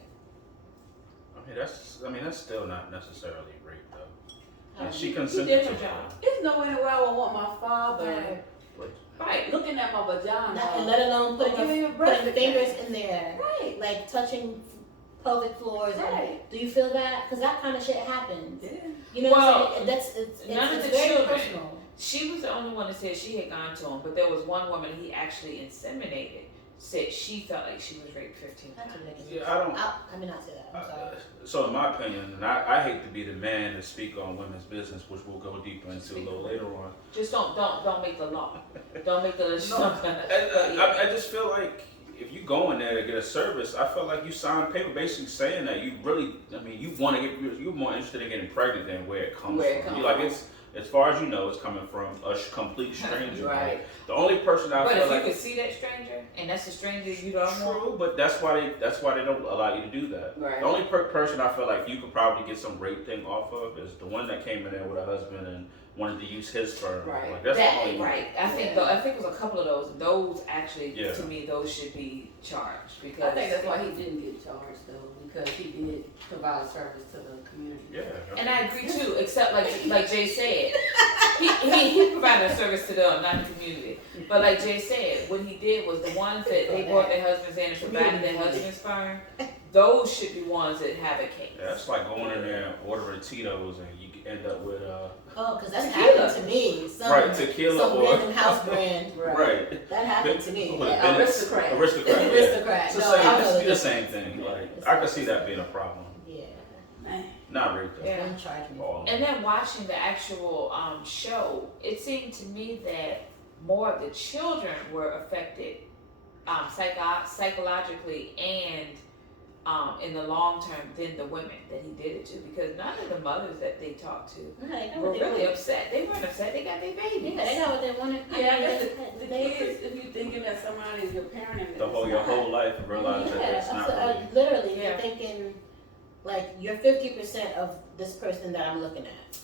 That's still not necessarily rape though. And she He consented did to her it. job. There's no way in the world I would want my father Right. looking at my vagina. And let alone Give me a breast putting fingers in there, Right. like touching pelvic floors. Right. Do you feel that? Because that kind of shit happens. Yeah. You know Well, what I'm saying? It's none of it's the very children- personal. She was the only one that said she had gone to him, but there was one woman he actually inseminated, said she felt like she was raped 15 That's times. ridiculous. Yeah, I don't. I mean, not say that. I'm sorry. So in my opinion, and I hate to be the man to speak on women's business, which we'll go deeper into a little later on. Just don't make the law. Don't make the I just feel like if you go in there to get a service, I feel like you signed paper basically saying that you really, you want to get, you're more interested in getting pregnant than where it comes Where it from. comes You like from. it's, as far as you know, it's coming from a complete stranger. Right. The only person I But feel if you like could see that stranger, and that's the stranger you don't want, true, but that's why they don't allow you to do that. Right. The only person I feel like you could probably get some rape thing off of is the one that came in there with a husband and wanted to use his sperm. Right. Like, that's the that only one. right. I think it was a couple of those. Those actually, Yeah. to me, those should be charged because I think that's why he didn't get charged though, because he did provide service to the community. Yeah. And I agree too, except like Jay said, he provided a service to them, not the community. But like Jay said, what he did was the ones that they brought their husbands in and provided their husband's sperm, those should be ones that have a case. Yeah, it's like going in there and ordering Tito's and you end up with Oh, because that's Tequila. happened to me. Some, right, tequila some or random house brand. right. That happened to me. What, At, Aristocrat. Aristocrat. Yeah. Aristocrat. It's the No, same. I know It's the the same difference. thing. Like It's I the can see same. that being a problem. Yeah. Man. Not right though. Yeah. Don't charge me. All And then watching the actual show, it seemed to me that more of the children were affected psychologically and in the long term than the women that he did it to, because none of the mothers that they talked to No, they got were what they really wanted. upset. They weren't upset. They got their babies. Yeah, they got what they wanted. Yeah, I mean, guess they- the kids, if you're thinking that somebody is your parent and The whole your whole life and realize that it's not really. Literally, Yeah. you're thinking, like, you're 50% of this person that I'm looking at.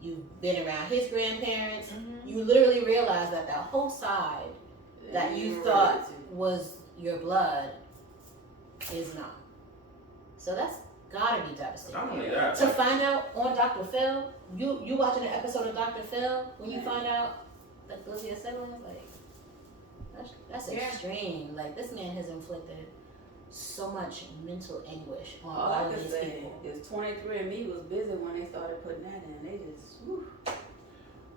You've been around his grandparents. Mm-hmm. You literally realize that the whole side that you thought was your blood is not. So that's gotta be devastating. Not only that, To like, find out on Dr. Phil, you watching an episode of Dr. Phil, when you find out that those are your siblings, like, that's Yeah. extreme. Like, this man has inflicted so much mental anguish on All all I of can these say people. is 23andMe was busy when they started putting that in. They just, whew.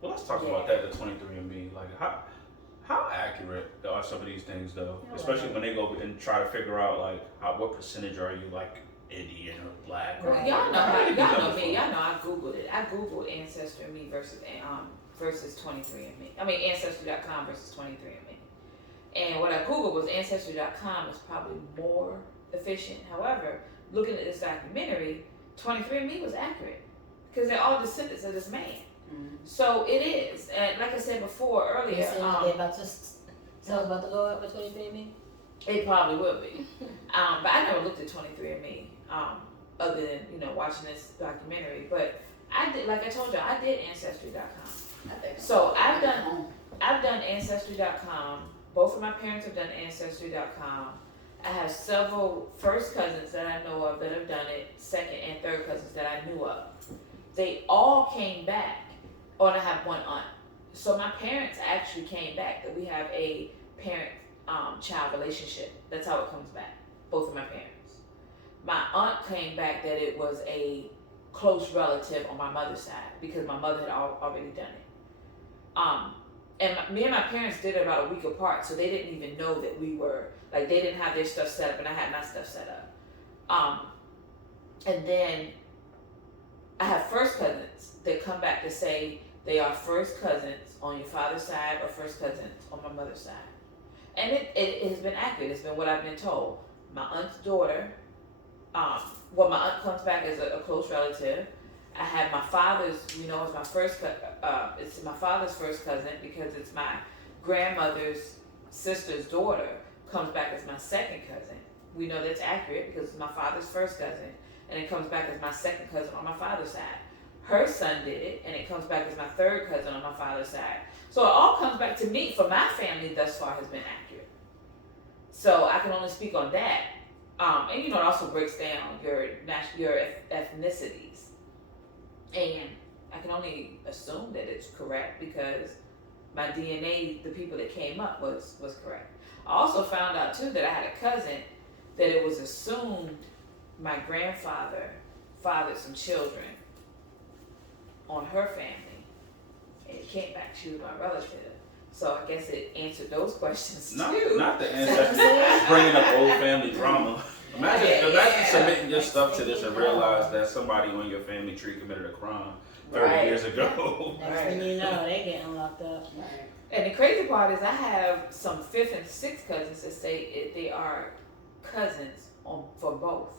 well, let's talk about that. The 23andMe, like how accurate are some of these things though? Yeah, Especially when they go and try to figure out like what percentage are you like Indian or black? Or, Right. Y'all know how, where did y'all you know come me. from? Y'all know I googled it. I googled Ancestry.me versus 23andMe. I mean Ancestry.com versus 23andMe. And what I googled was Ancestry.com is probably more efficient. However, looking at this documentary, 23andMe was accurate because they're all descendants of this man. Mm-hmm. So it is, and like I said before They earlier, saying they about to tell us about to go up with 23andMe? it probably will be. But I never looked at 23andMe, other than, watching this documentary. But I did, like I told you, I did Ancestry.com. I think So I've done Ancestry.com. Both of my parents have done Ancestry.com. I have several first cousins that I know of that have done it, second and third cousins that I knew of. They all came back. Oh, and I have one aunt. So my parents actually came back, that we have a parent-child relationship. That's how it comes back, both of my parents. My aunt came back that it was a close relative on my mother's side because my mother had already done it. And me and my parents did it about a week apart, so they didn't even know that we were, like, they didn't have their stuff set up and I had my stuff set up. And then I have first cousins that come back to say they are first cousins on your father's side or first cousins on my mother's side. And it has been accurate. It's been what I've been told. My aunt's daughter, my aunt comes back as a close relative. I have my father's, as my first, it's my father's first cousin because it's my grandmother's sister's daughter comes back as my second cousin. We know that's accurate because it's my father's first cousin and it comes back as my second cousin on my father's side. Her son did it and it comes back as my third cousin on my father's side. So it all comes back to me for my family thus far has been accurate. So I can only speak on that. And it also breaks down your ethnicities. And I can only assume that it's correct because my DNA, the people that came up was correct. I also found out too that I had a cousin that it was assumed my grandfather fathered some children on her family. And it came back, she was my relative. So I guess it answered those questions too. Not the ancestry, bringing up old family drama. Imagine submitting your stuff to this and realize that somebody on your family tree committed a crime 30 years ago. Next thing you know, they getting locked up. Right. And the crazy part is I have some 5th and 6th cousins that say they are cousins for both.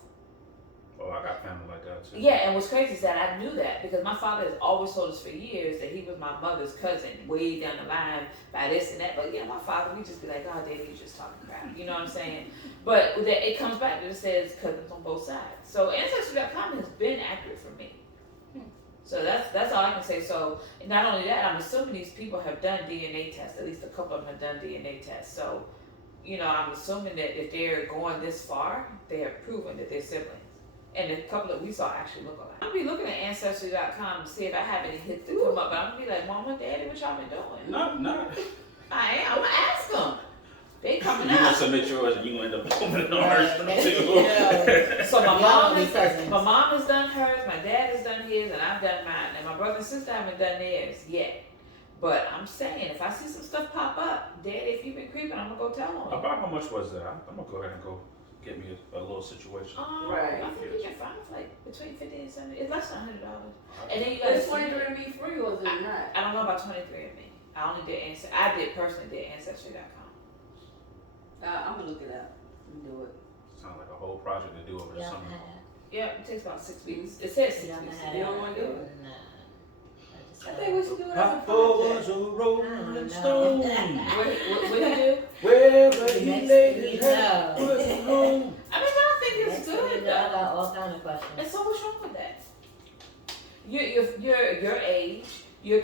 Oh, I got family like that too. Yeah, and what's crazy is that I knew that because my father has always told us for years that he was my mother's cousin way down the line by this and that. But my father, we just be like, oh, David, you just talking crap. You know what I'm saying? But it comes back that it says cousins on both sides. So Ancestry.com has been accurate for me. So that's all I can say. So not only that, I'm assuming these people have done DNA tests. At least a couple of them have done DNA tests. So, I'm assuming that if they're going this far, they have proven that they're siblings. And the couple that we saw actually look alike. I'll be looking at Ancestry.com to see if I have any hits to come up. But I'm gonna be like, Mama, Daddy, what y'all been doing? Not. I am. I'm gonna ask them. They coming You gonna out. submit yours and you gonna end up opening Right. ours too. So Y'all be cousins. my mom has done hers, my dad has done his, and I've done mine. And my brother and sister haven't done theirs yet. But I'm saying, if I see some stuff pop up, Daddy, if you've been creeping, I'm gonna go tell them. About how much was that? I'm gonna go ahead and go get me a little situation. Right. I think you can find it for like between 50 and 70. It's less than $100. And then you got Is 23andMe free or is it not? I don't know about 23andMe. I only did personally did Ancestry.com. I'm gonna look it up and do it. Sounds like a whole project to do over the Y'all summer. have. Yeah, it takes about 6 weeks. It says 6 Y'all weeks. have. You don't wanna do it? Nah. I think we should do it as a Papa project. was a rolling I stone. What do you do? Wherever he Next laid thing his you head know. was home. I mean, I think it's Next thing you good know, I though. got all kind of And questions. so what's wrong with that? You're your age. You're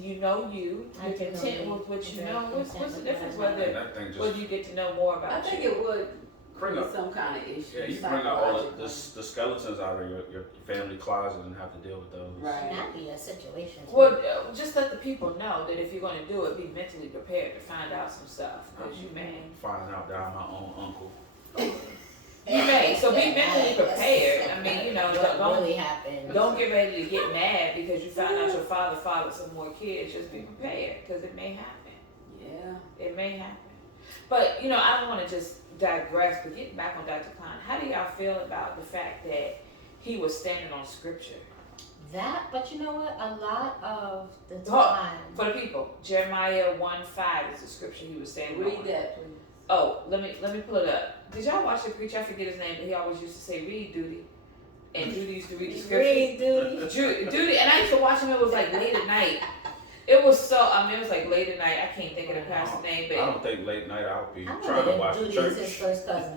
you know you're I do know content me. with what you Very know. What's content the with difference what I know. And whether that thing just whether you get to know more about I think you? it would bring be up. some kind of issue. Yeah, you bring out all psychologically. the skeletons out of your family closet and have to deal with those. Right. That'd be a situation. Well, just let the people know that if you're going to do it, be mentally prepared to find out some stuff because you may. Finding out that I'm my own uncle. You may. So be mentally prepared. I mean, you know, what don't really happened. don't get ready to get mad because you found out your father fathered some more kids. Just be prepared because it may happen. Yeah. It may happen. But, you know, I don't want to just digress, but getting back on Dr. Klein, how do y'all feel about the fact that he was standing on scripture? That, but you know what? A lot of the Oh, time. For the people, Jeremiah 1:5 is the scripture he was standing Read on. that, please. Oh, let me pull it up. Did y'all watch the preacher? I forget his name, but he always used to say, read, Duty. And Duty used to read the scripture. Read duty. Duty, and I used to watch him, it was like late at night. It was so, it was like late at night. I can't think of the pastor's name, I but don't think late night I'll be I trying to know watch that the Duty is church. his first cousin.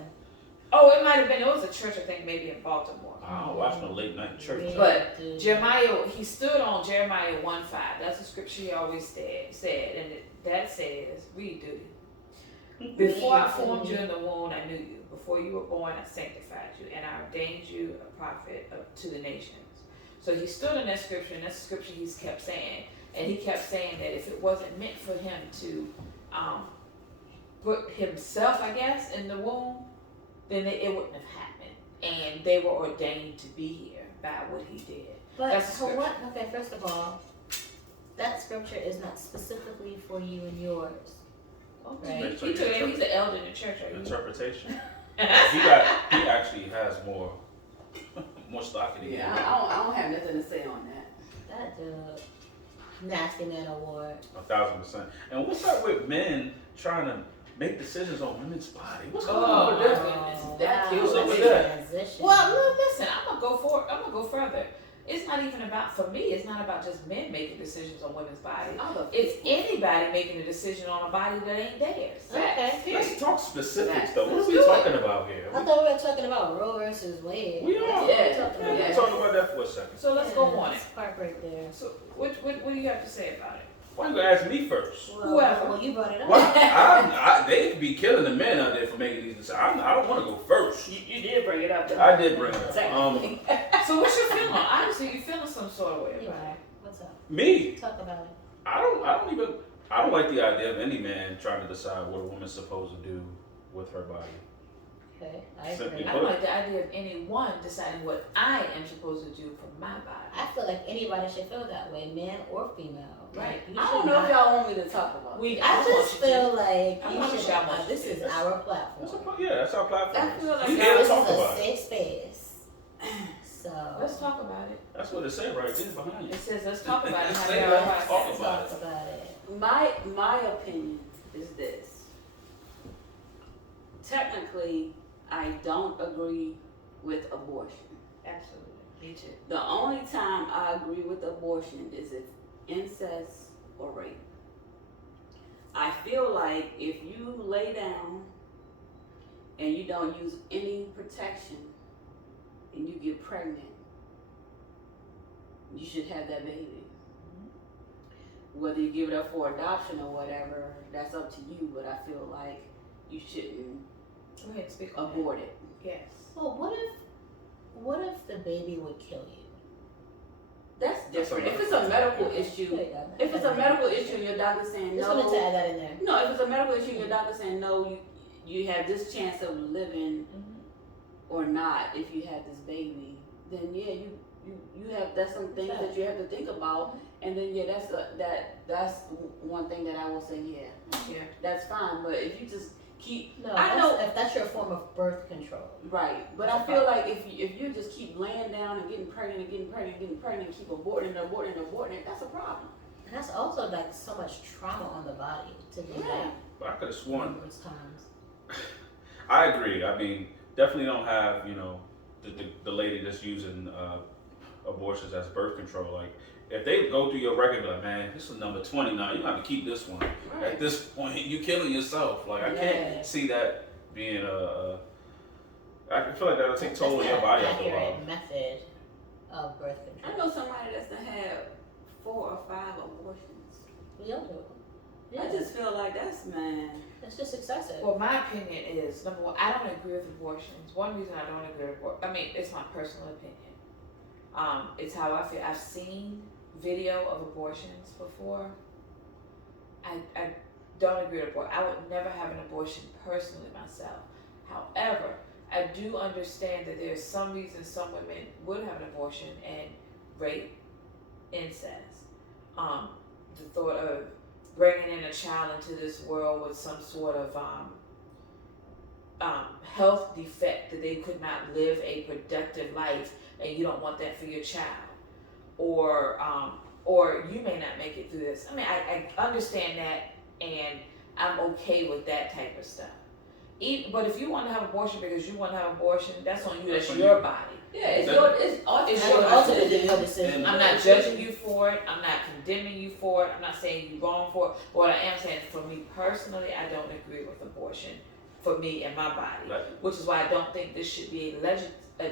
it might have been, it was a church, I think, maybe in Baltimore. I don't watch no late night church. Read But duty. Jeremiah, he stood on Jeremiah 1:5. That's the scripture he always said, and that says, read, Duty. Before I formed you in the womb, I knew you. Before you were born, I sanctified you, and I ordained you a prophet to the nations. So he stood in that scripture, and that's the scripture he's kept saying. And he kept saying that if it wasn't meant for him to put himself, I guess, in the womb, then it wouldn't have happened. And they were ordained to be here by what he did. But That's the for what? Okay, first of all, that scripture is not specifically for you and yours. Right. He's the elder in the church, right? Interpretation. he actually has more stock in it. Yeah, I don't have nothing to say on that. That nasty man award. 1,000%. And what's up with men trying to make decisions on women's body? What's going Oh, on with that? That wow, kills it with that's a that. transition. Well, look, listen, I'm gonna go further. It's not even about, for me, it's not about just men making decisions on women's bodies. Other It's people. anybody making a decision on a body that ain't theirs. Okay. Let's talk specifics though. What are Let's we do it. talking about here? I thought we were talking about Roe versus Wade. We are. That's what Yeah, we're talking Yeah, about. we'll talk about that for a second. So let's go on it. That's part right there. So what do you have to say about it? Why you gonna ask me first? Whoever. Well, you brought it up. Well, they be killing the men out there for making these decisions. I don't want to go first. You did bring it up. I did bring it up. So what's your feeling? Obviously, you're feeling some sort of way You about it. are. What's up? Me, Talk about it. I don't like the idea of any man trying to decide what a woman's supposed to do with her body. Okay, I Simply agree. I don't like the idea of anyone deciding what I am supposed to do for my body. I feel like anybody should feel that way, man or female. Right. Like, you I should don't know not- if y'all want me to talk about We- it. I I just want you to. feel like I you want should. you to. I want This you is to. our That's platform. that's our platform. I feel like we I- here to This talk is a about it. safe space. So Let's talk about it. That's what it said right there behind you. It says let's talk about it. Let's How say y'all that. process Talk it. about talk about it. My opinion is this. Technically, I don't agree with abortion. Absolutely. Me too. The only time I agree with abortion is if incest or rape. I feel like if you lay down and you don't use any protection and you get pregnant, you should have that baby. Whether you give it up for adoption or whatever, that's up to you, but I feel like you shouldn't Go ahead and speak on abort it. that. Yes. Well, what if the baby would kill you? That's different. That's If it's a medical issue, There you go. if it's a medical issue and your doctor saying Just wanted to no, add that in there. no, if it's a medical issue and your doctor saying no, you have this chance of living or not if you have this baby, then yeah, you have, that's some things that you have to think about, and then yeah, that's one thing that I will say, yeah, that's fine. But if you just keep, No, I know, if that's your form of birth control. right, but I feel like if you just keep laying down and getting pregnant and getting pregnant and getting pregnant and keep aborting, that's a problem. And that's also like so much trauma on the body to do that But I could have sworn. numerous times. I agree. I mean, definitely don't have, you know, the lady that's using abortions as birth control. Like, if they go through your record, be like, man, this is number 20 now. You have to keep this one. Right. At this point, you killing yourself. Like, I Yeah. can't see that being I feel like that'll take That's toll on your not body an after a while. accurate method of birth I control. know somebody that's done had 4 or 5 abortions. We all do. I just feel like that's, man. It's just excessive. Well, my opinion is, number one, I don't agree with abortions. One reason I don't agree with abortion, I mean, it's my personal opinion. It's how I feel. I've seen video of abortions before. I don't agree with abortion. I would never have an abortion personally myself. However, I do understand that there's some reasons some women would have an abortion, and rape, incest, the thought of bringing in a child into this world with some sort of health defect that they could not live a productive life, and you don't want that for your child, or you may not make it through this. I mean, I understand that, and I'm okay with that type of stuff. But if you want to have abortion because you want to have abortion, that's on you. That's on your you. body. Yeah, it's It's your your ultimately your decision. I'm not judging you for it. I'm not condemning you for it. I'm not saying you're wrong for it. But what I am saying, for me personally, I don't agree with abortion for me and my body, Like, which is why I don't think this should be a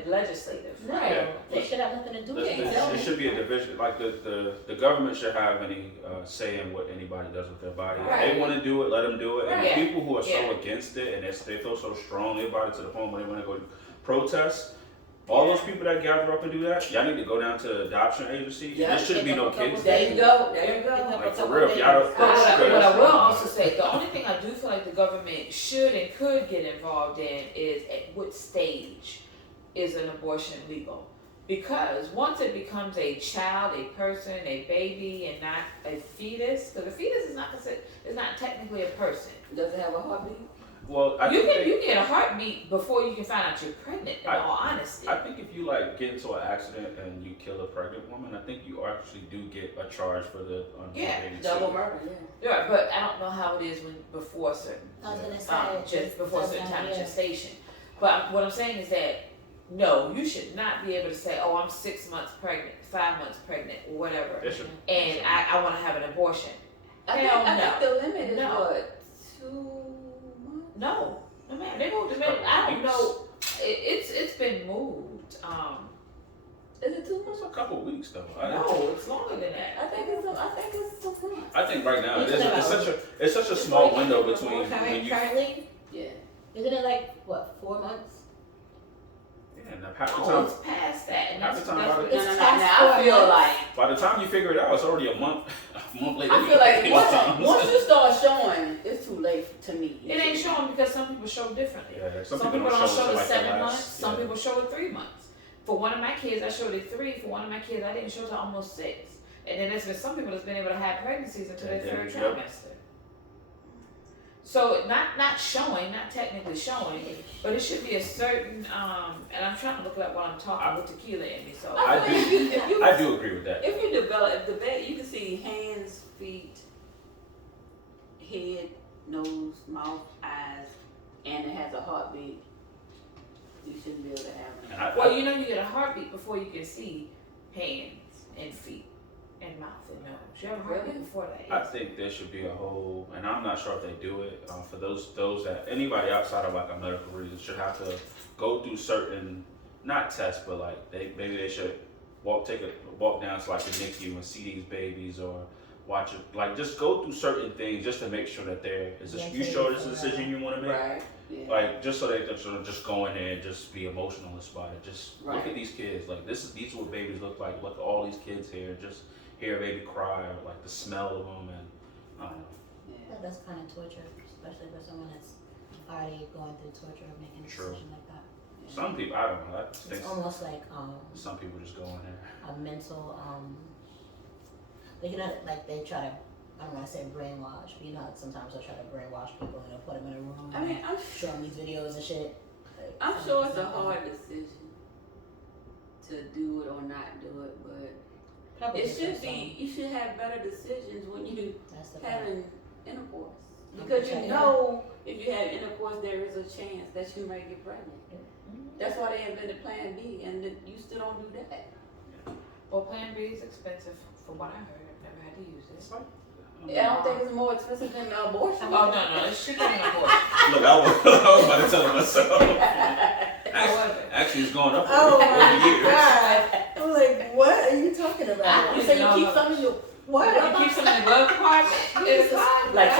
legislative. No, Yeah. they should have nothing to do with it. It should be a division. Like the government should have any say in what anybody does with their body. If Right. they want to do it, let them do it. And Right. the people who are Yeah. so against it and they feel so strongly about it to the point where they want to go protest, all those people that gather up and do that, y'all need to go down to the adoption agency. Yeah. There shouldn't be no kids There there. you go. There you go. Like, for real, if y'all don't- But what I will Because- also say, the only thing I do feel like the government should and could get involved in is at what stage is an abortion legal? Because once it becomes a child, a person, a baby, and not a fetus, because a fetus is not technically a person. Does it have a heartbeat? Well, I You think can get a heartbeat before you can find out you're pregnant. In all honesty, I think if you like get into an accident and you kill a pregnant woman, I think you actually do get a charge for the unborn Yeah, baby. Double too. murder, yeah. yeah, but I don't know how it is when before a certain I was gonna say, just before a certain time of yeah. gestation. But what I'm saying is that no, you should not be able to say, "Oh, I'm 6 months pregnant, 5 months pregnant, or whatever, It should- and I want to have an abortion." I Hell think the limit is No. what, 2 months? No, no man, they moved the minute. I don't know. It's been moved. Is it 2 months? It's a couple of weeks though. No, it's longer than that. I think it's 2 months. I think right now You it's said it's such a small window between when you Currently, Yeah. isn't it like what 4 months? and half the Oh, time it's past that, and Half that's the time that's by what the- No, It's no, no. past Now I 4 feel months. like by the time you figure it out, it's already a month later. I feel like Sometimes. once you start showing, it's too late to me. It ain't showing because some people show differently. Yeah, Some people don't show until it like the 7 last- months. Some yeah. people show it 3 months. For one of my kids, I showed it 3. For one of my kids, I didn't show it till almost 6. And then there's been some people that's been able to have pregnancies until their Yeah, third yep. trimester. So not showing, not technically showing, but it should be a certain. And I'm trying to look up while I'm talking with tequila in me. So I feel like if you I do agree with that. if you develop, if the baby, you can see hands, feet, head, nose, mouth, eyes, and it has a heartbeat, you shouldn't be able to have it. And well, you know, you get a heartbeat before you can see hands and feet and mouth and nose. You have a heartbeat Really? before that. I think there should be a whole, and I'm not sure if they do it, for those that, anybody outside of like a medical reason should have to go through certain, not tests, but like maybe they should walk down to like the NICU and see these babies or watch it. Like, just go through certain things just to make sure that you sure this is a decision you want to make. Right. Yeah. Like, just so they can sort of just go in there and just be emotionless about it. Just look Right. at these kids. Like, these are what babies look like. Look at all these kids here. Just hear a baby cry, or like the smell of them, and I don't know. Yeah. That's kind of torture, especially for someone that's already going through torture of making a True. decision like that. Some people, I don't know. I think It's almost like some people just go in there. a mental like, you know, like they try to, I don't want to say brainwash, but you know, sometimes they'll try to brainwash people and they'll put them in a room. I mean, I'm show them these videos and shit. Like, I'm sure it's a hard decision to do it or not do it, but probably it should depends be. You should have better decisions when you on- That's the point. having intercourse, because you Okay. know if you have intercourse, there is a chance that you might get pregnant. That's why they invented Plan B, and you still don't do that. Well, Plan B is expensive, from what I heard. I've never had to use it. I don't think it's more expensive than abortion. Oh no, it's cheaper than abortion. Look, I was about to tell myself. However, Actually, it's going up Oh over my years. god! I'm like, what are you talking about? You say you keep some of your What? you keep some in the glove compartment. It's fine. Like,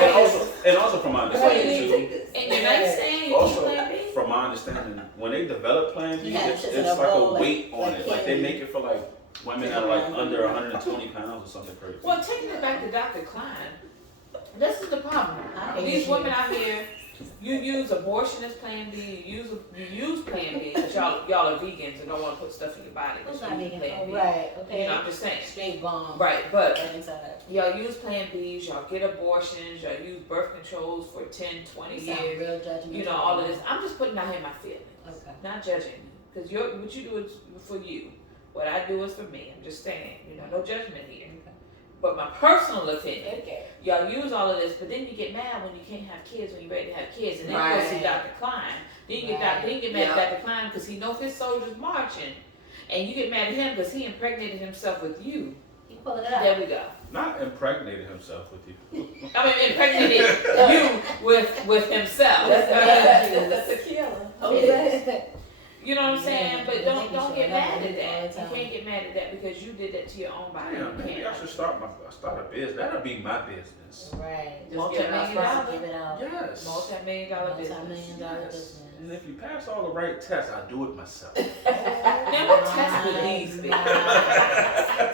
And also from my That's why you understanding need to too. take this. In your nightstand, you keep Also, Plan B. from my understanding, when they develop Plan B, You have it's shit in a like bowl, a like- weight on like it. Like they candy. make it for like women that are like under 120 pounds or something crazy. Well, taking it back to Dr. Klein, this is the problem. I hate These you. women out here, you use abortion as Plan B. You use Plan B because y'all are vegans and don't want to put stuff in your body. Who's so not you use vegan? Plan Oh, B. right. Okay. You know, I'm just saying. Straight bomb. Right, but Right inside. y'all use Plan Bs, y'all get abortions, y'all use birth controls for 10, 20 You sound years. real judgmental. You know, all of this. I'm just putting out here my feelings. Okay. Not judging you. Because what you do is for you. What I do is for me. I'm just saying, no judgment here. Okay. But my personal opinion, Okay. y'all use all of this, but then you get mad when you can't have kids when you're ready to have kids, and then you Right. go see Dr. Klein. Then you get Right. then you get mad Yeah. at Dr. Klein because he knows his soldiers marching, and you get mad at him because he impregnated himself with you. Keep pulling it out. There we go. Not impregnated himself with you. I mean, impregnated you with himself. That's a killer. Okay. You know what I'm saying? Yeah, But I don't think you don't should. get I mad do at it all that. the You time. can't get mad at that because you did that to your own body. Yeah, You maybe can't. I should start a business. That'll be my business. Right. Just get it out Multi-million first. dollar, Give it out. Yes. multi-million-dollar business. Multi-million-dollar Yes. business. And if you pass all the right tests, I do it myself. Now, what test would these be?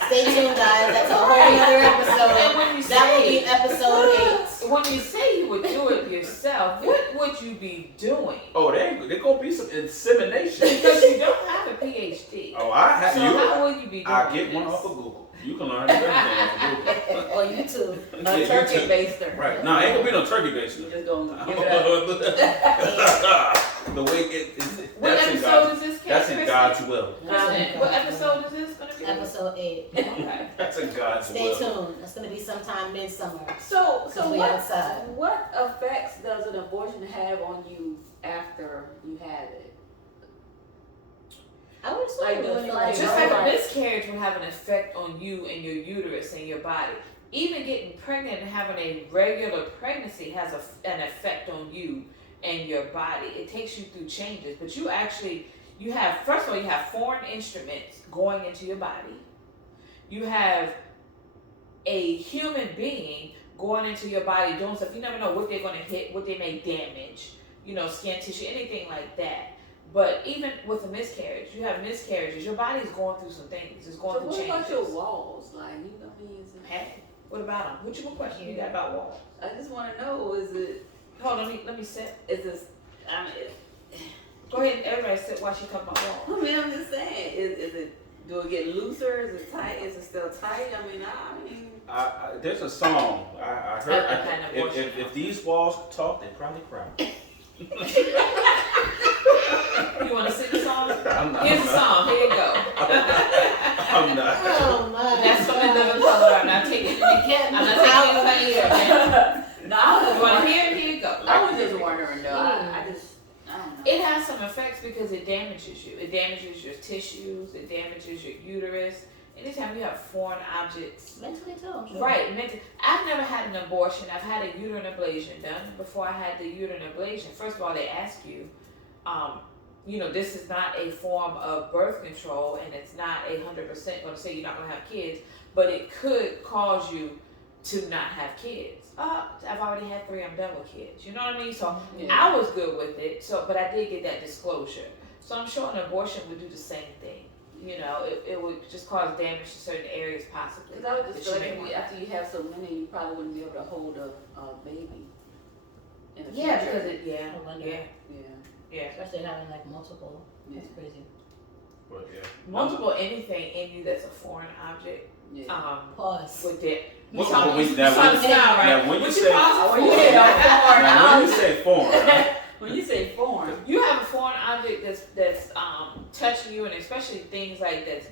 Stay tuned, guys. That's a whole other And episode. when you That will be say episode 8. when you say you would do it yourself, what would you be doing? Oh, there gonna be some insemination. Because you don't have a PhD. Oh, I have So you. how would you be doing I get one this? off of Google. You can learn everything off of Google. Or YouTube. Yeah, A you turkey too. baster. Right. No, ain't gonna be no turkey You baster. just gonna give it up. The way it is, What that's in episode God's, is this? that's in Chris? God's will. What episode is this gonna be? Episode 8. Okay. That's in God's Stay will. tuned. It's going to be sometime midsummer. So Because we outside. what effects does an abortion have on you after you have it? I would assume Like, it would doing feel like- Just Right. like a miscarriage will have an effect on you and your uterus and your body. Even getting pregnant and having a regular pregnancy has an effect on you and your body. It takes you through changes, but you have, first of all, you have foreign instruments going into your body. You have a human being going into your body doing stuff. You never know what they're going to hit, what they may damage, skin tissue, anything like that. But even with a miscarriage, you have miscarriages. Your body's going through some things. It's going So through what changes. about your walls? Like, is it? Hey, what about them? What question you got about walls? I just want to know, is it, Hold on, let me sit. is this, I mean, Go ahead, everybody sit while she talking about walls. I mean, I'm just saying, is it, do it get looser? Is it tight? Is it still tight? I mean, There's a song I heard. That kind of abortion. If these walls could talk, they'd probably cry. You want to sing the song? I'm not. Here's the song. Here you go. I'm not. Oh, my. That's from the Living Color. I'm not taking it. I'm not taking it by ear, man. no, I was You just want to wondering. hear it? Here you go. I was just wondering though. I don't know. It has some effects because it damages you. It damages your tissues. It damages your uterus. Anytime you have foreign objects. Mentally too. I'm sure. Right. I've never had an abortion. I've had a uterine ablation done. Before I had the uterine ablation, first of all, they ask you, this is not a form of birth control, and it's not 100% going to say you're not going to have kids, but it could cause you to not have kids. I've already had 3. I'm done with kids. You know what I mean? So Yeah. I was good with it. So, but I did get that disclosure. So I'm sure an abortion would do the same thing. You know, it would just cause damage to certain areas possibly. Because I would that just you feel may like want. after you have so many, you probably wouldn't be able to hold a baby. In the Yeah, future. because I wonder. Yeah. Especially having like multiple. Yeah. That's crazy. But yeah. multiple anything in you that's a foreign object. Yeah. Pause. With that. Well, Trying when- to now smile, when- right? now when you What say- pause when you for? say foreign Now, when you object, say foreign, when you say foreign, You have a foreign object that's touching you, and especially things like that's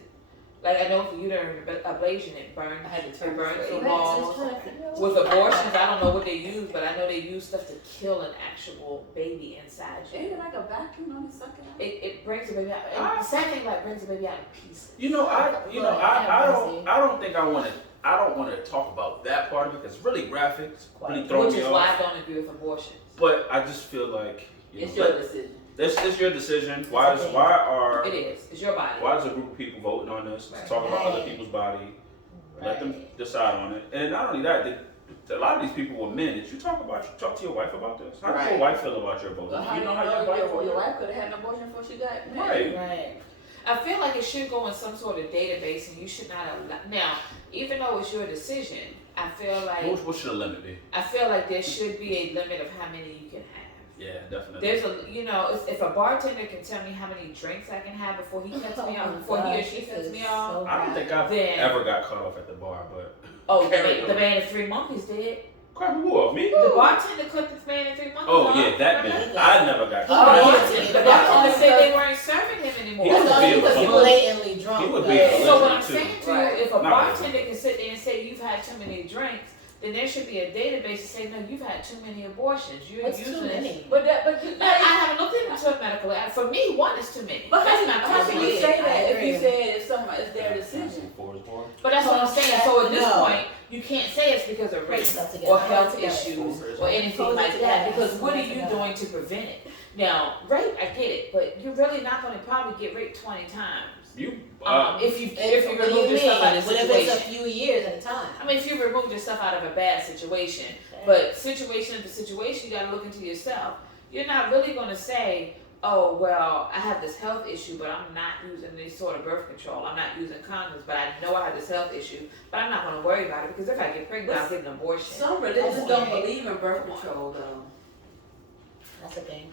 like I know for uterine ablation, it burns. I had to It turn burns this the way. balls. With abortions, I don't know what they use, but I know they use stuff to kill an actual baby inside you. Ain't it like a vacuum on the sucking out? It brings the baby out. And the sad thing, like, brings the baby out in pieces. I don't want to talk about that part of it because it's really graphic, it's really throwing Which me is why off. I don't agree with abortions. But I just feel like It's your decision. this is your decision. It Why It is. It's your body. is a group of people voting on this to talk about other people's body? Let them decide on it. And not only that, a lot of these people were men. Did you talk to your wife about this? How does your wife feel about your vote? Well, how You you know how know your wife your voted? wife could have had an abortion before she got Right. married? Right. I feel like it should go in some sort of database, and you should not allow. Now, even though it's your decision, I feel like What should the limit be? there should be a limit of how many you can have. Yeah, definitely. There's if a bartender can tell me how many drinks I can have before he cuts me off, before he or she cuts me off. I don't think I've Then- ever got cut off at the bar, but Oh, the man in 3 Monkeys did. cut who off? Me? The bartender cut the man in 3 Monkeys Oh off. yeah, that man. I never got Oh, cut yeah. off. The bartender said they weren't serving him anymore. He would That's be only a because belligerent. blatantly drunk. He would though. be a So what I'm too. saying to Right. you, if a Not bartender can sit there and say you've had too many drinks, then there should be a database to say no, you've had too many abortions. You're What's using too many? But I haven't looked into it medically. For me, 1 is too many. But That's how not can too you many. say I that if you agree. said it's their decision? Four is more. But that's what I'm saying. So at this No. point, you can't say it's because of race Put it together. or health Put it together. issues or anything Put it like that. together. Because what Put are it you together. doing to prevent it? Now, rape, I get it, but you're really not going to probably get raped 20 times. You. If you What do remove you yourself out mean? of a What if it's a situation. few years at a time? I mean, if you remove yourself out of a bad situation, but situation to situation, you got to look into yourself. You're not really going to say, oh, well, I have this health issue, but I'm not using any sort of birth control. I'm not using condoms, but I know I have this health issue, but I'm not going to worry about it because if I get pregnant, I'll get an abortion. Some religions Come don't on. believe in birth control though. That's the thing.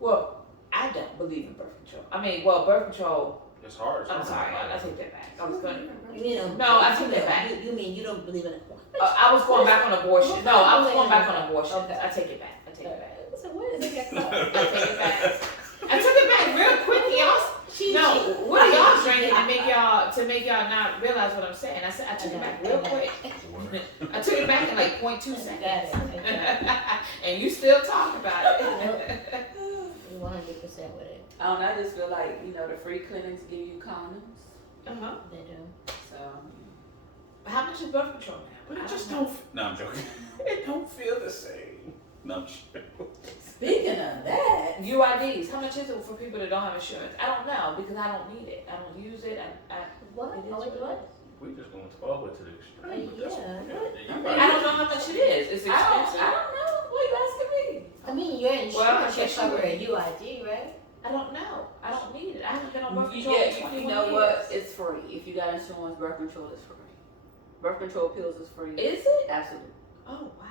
Well, I don't believe in birth control. I mean, well, birth control, It's hard. I'm sorry, I take that back. I was going to. You mean No, I take that back. You mean you don't believe in it? I was going back on abortion. No, I was going back on abortion. Okay. I take it back. I take it back. So what is it? I take it back. I took it back real quick, y'all. No, what are y'all drinking to make y'all not realize what I'm saying? I said I took it back real quick. I took it back in like 0.2 seconds. And you still talk about it. 100% with it. I don't know, I just feel like, the free clinics give you condoms. Uh-huh. They do. So How much is birth control now? But I it just know. don't. No, I'm joking. It don't feel the same. No, I'm joking. speaking of that, UIDs, how much is it for people that don't have insurance? I don't know because I don't need it. I don't use it. What? It is Oh, what it what? We just going all the way to the extreme. but that's- Yeah. I don't know how much it is. It's I expensive. don't know. What are you asking me? I mean, your insurance Well, I should guess you cover would. a UID, right? I don't know. I don't need it. I haven't been on birth You control get, in 21 you know years. what? It's free. If you got insurance, birth control is free. Birth control pills is free. Is it? Absolutely. Oh, wow.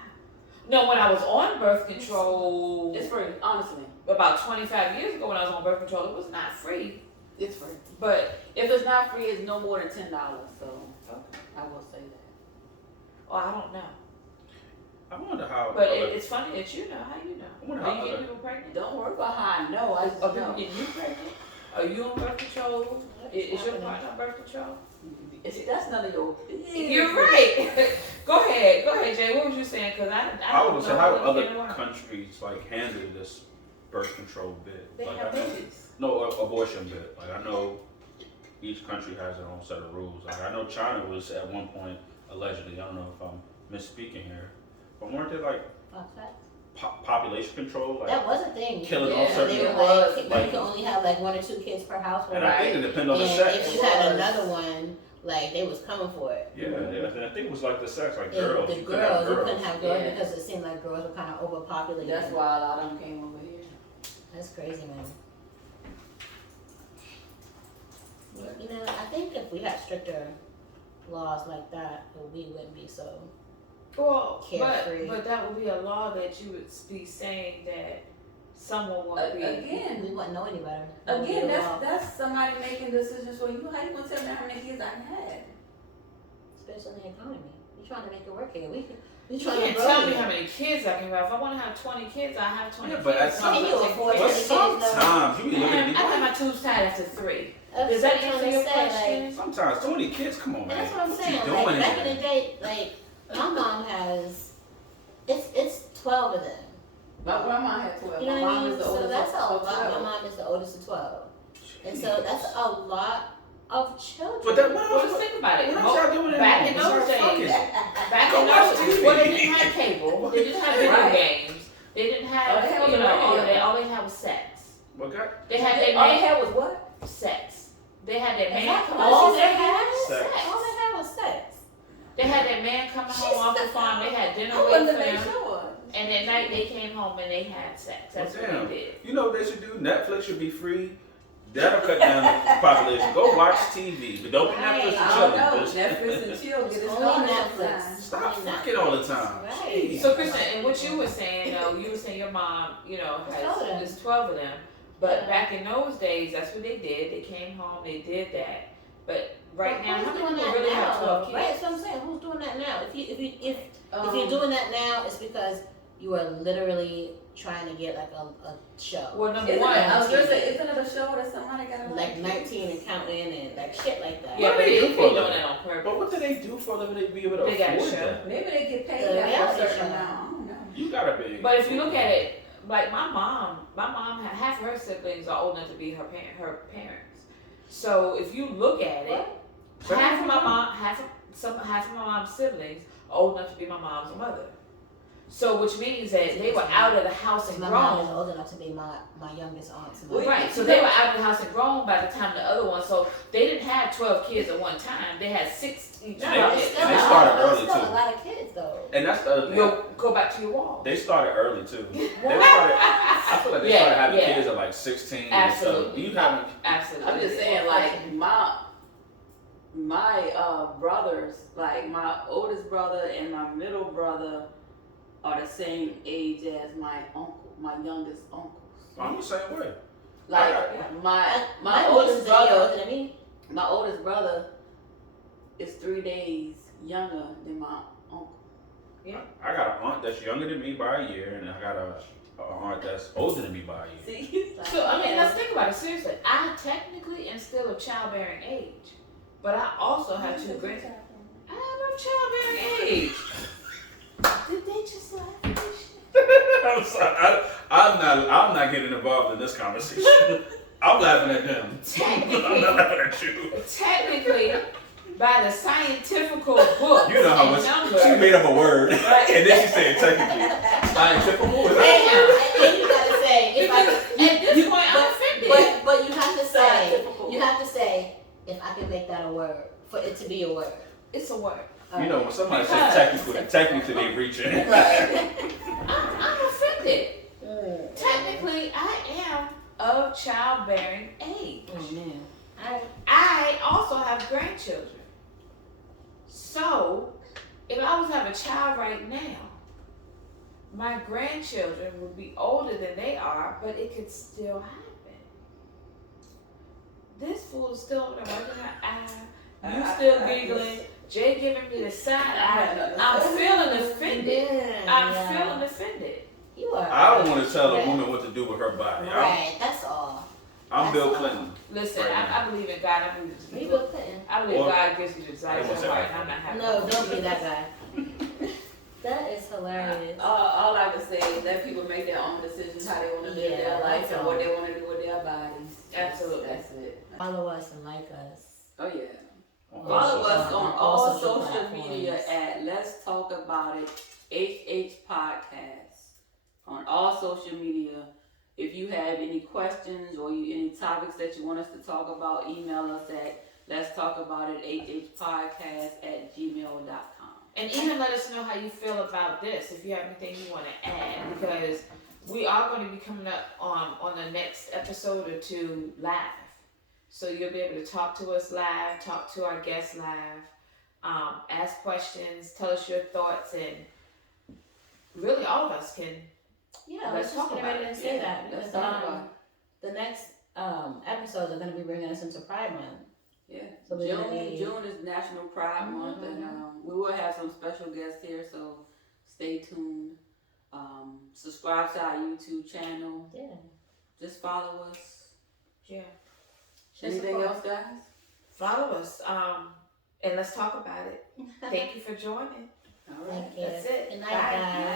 No, when I was on birth control It's free. Honestly, about 25 years ago when I was on birth control, it was not free. it's free. But, If it's not free, it's no more than $10. So okay. I will say that. Oh, I don't know. I wonder how. But it's funny that you know. How you know? I wonder Are how you getting other- people pregnant? Don't worry about how I know. I just Are people know. getting you pregnant? Are you on birth control? Is your partner on birth control? That's none of your business. You're right. Go ahead, Jay. What was you saying? Because I I don't would know say how what other in the world. countries handle this birth control bit. They Like, have I know, babies. no abortion bit. Like I know each country has their own set of rules. Like I know China was at one point allegedly. I don't know if I'm misspeaking here, but weren't they like population control? Like, That was a thing. killing off certain They were people. like, you can only have like 1 or 2 kids per household. and I think it depends on the And sex. if you had another one, Like they was coming for it. Yeah, I think it was like the sex, like And girls. the You couldn't have girls, you couldn't have girls Yeah. because it seemed like girls were kind of overpopulated. That's why a lot of them came over here. That's crazy, man. But, you know, I think if we had stricter laws like that, we wouldn't be so. Well, Carefree. but that would be a law that you would be saying that someone won't be. Again, We wouldn't know any better. Again, that's somebody making decisions for you. How you gonna tell me how many kids I can have? Especially in the economy. We trying to make it work here. We You trying to can't grow tell me here. how many kids I can have. If I want to have 20 kids, I have 20 Yeah, but kids. at some- Can you afford But 20 kids, though? sometimes you be looking at Man, me. I got my tubes tied after 3. That's Does that what I'm answer your trying to say, question? Sometimes 20 kids, come on, And man. that's what I'm What saying. you doing Like back in here? the day, like my mom has, it's 12 of them. My grandma had 12. You know My what I mom mean? is the So oldest that's a of lot. My 12. mom is the oldest of 12, and so that's a lot of children. But that, what Well, else? just think about it. What else y'all doing at Back home? in those Besides days, fucking? back Go in watch those days, TV. well, they didn't have cable. They didn't have video Right. games. They didn't All have, they had was you know, radio. all they had was sex. What got? They had their All they man had was what? sex. They had their man That's come all home. they had. Sex. All they had was sex. They had their man coming home off the farm. They had dinner I waiting wasn't for make them. sure. And at night they came home and they had sex. That's Well, what damn. they did. You know what they should do? Netflix should be free. That'll cut down the population. Go watch TV, but don't be Right. Netflix and I don't know. chilling. Just Netflix and chill. Get it Only started Netflix. sometime. stop Only fucking Netflix. all the time. Right. Jeez. So Kristen, and what you were saying, though, you were saying your mom, you know, There's 12 of them. there's 12 of them. But Yeah. back in those days, that's what they did. They came home, they did that. But right But now, who's how many doing people that really now, have 12 though? kids? Right, that's what I'm saying. Who's doing that now? If Um, you're doing that now, it's because you are literally trying to get like a show. Well, number Isn't one, it, I was gonna say, isn't it a show that somebody got a Like 19 and counting and like shit like that. yeah, What but do they they do they for a doing living? it on purpose. But what do they do for a living to be able to They got a afford show. that? Maybe they get paid The that for a reality certain show. amount. I don't know. You gotta be. But if you look at it, like my mom, half of her siblings are old enough to be her parents. So if you look at it, What? half of my mom's siblings are old enough to be my mom's mother. So which means that they were out of the house and My mom is grown. old enough to be my youngest aunt. Wait. Right, so they were out of the house and grown by the time the other one. So they didn't have 12 kids at one time. They had 6 each. And No, they- it's bucket. still, and they a started lot, but early, it's still too. a lot of kids though. And that's the other thing. Go back to your wall. They started early too. They What? started. I feel like they Yeah, started having yeah. kids at like 16. Absolutely. And so you haven't. Absolutely. I'm just saying, like my brothers, like my oldest brother and my middle brother, are the same age as my uncle, my youngest uncles. I'm the same way. Like my My oldest oldest is a year brother, older than me. my oldest brother is 3 days younger than my uncle. I got an aunt that's younger than me by a year, and I got a aunt that's older than me by a year. See, it's like, So I mean, let's think about it seriously. I technically am still of childbearing age, but I also have 2 grand. I'm of childbearing age. Did they just laugh at this shit? I'm sorry. I'm not getting involved in this conversation. I'm laughing at them. I'm not laughing at you. Technically, by the scientific book, You know how much she made up a word, and then she said technically. Scientific word. And you gotta say, if I Because could, at this point, I'm offended. but you have to say, Typical. you have to say, if I could make that a word, for it to be a word. It's a word. You know, when somebody Because- says technically they reaching. I'm offended. Technically, I am of childbearing age. Oh man. I also have grandchildren. So, if I was to have a child right now, my grandchildren would be older than they are, but it could still happen. This fool is still over there working her eye. You still giggling. Jay giving me the side eye. I'm feeling offended. I'm feeling offended. You are. I don't want to tell a Right. woman what to do with her body. Right, that's all. I'm Bill That's all. Clinton. Listen, Right I believe in God. I believe Me in Bill Clinton. I believe Or- God gives you the desires of I your won't heart, say and I'm not happy. No, don't be that guy. That is hilarious. all I can say is that people make their own decisions how they want to live Yeah, their life that's and all. what they want to do with their bodies. Absolutely. That's it. Follow us and like us. Oh yeah. On Follow social- us on all all social social media platforms. at Let's Talk About It HH Podcast. On all social media. If you have any questions or any topics that you want us to talk about, email us at let's talk about it, hhpodcast@gmail.com. And even let us know how you feel about this, if you have anything you want to add, because we are going to be coming up on the next episode or two live. So you'll be able to talk to us live, talk to our guests live, ask questions, tell us your thoughts, and really all of us can. Yeah, Let's let's talk just get about ready it. and say Yeah, that. let's Because, talk about it. the next episodes are going to be bringing us into Pride Month. Yeah, So we're gonna be- June is National Pride Month, and we will have some special guests here, so stay tuned. Subscribe to our YouTube channel. Yeah. Just follow us. Yeah. Anything else, guys? Follow us, and let's talk about it. Thank you for joining. All right. Thank you. That's it. Good night, Bye. guys.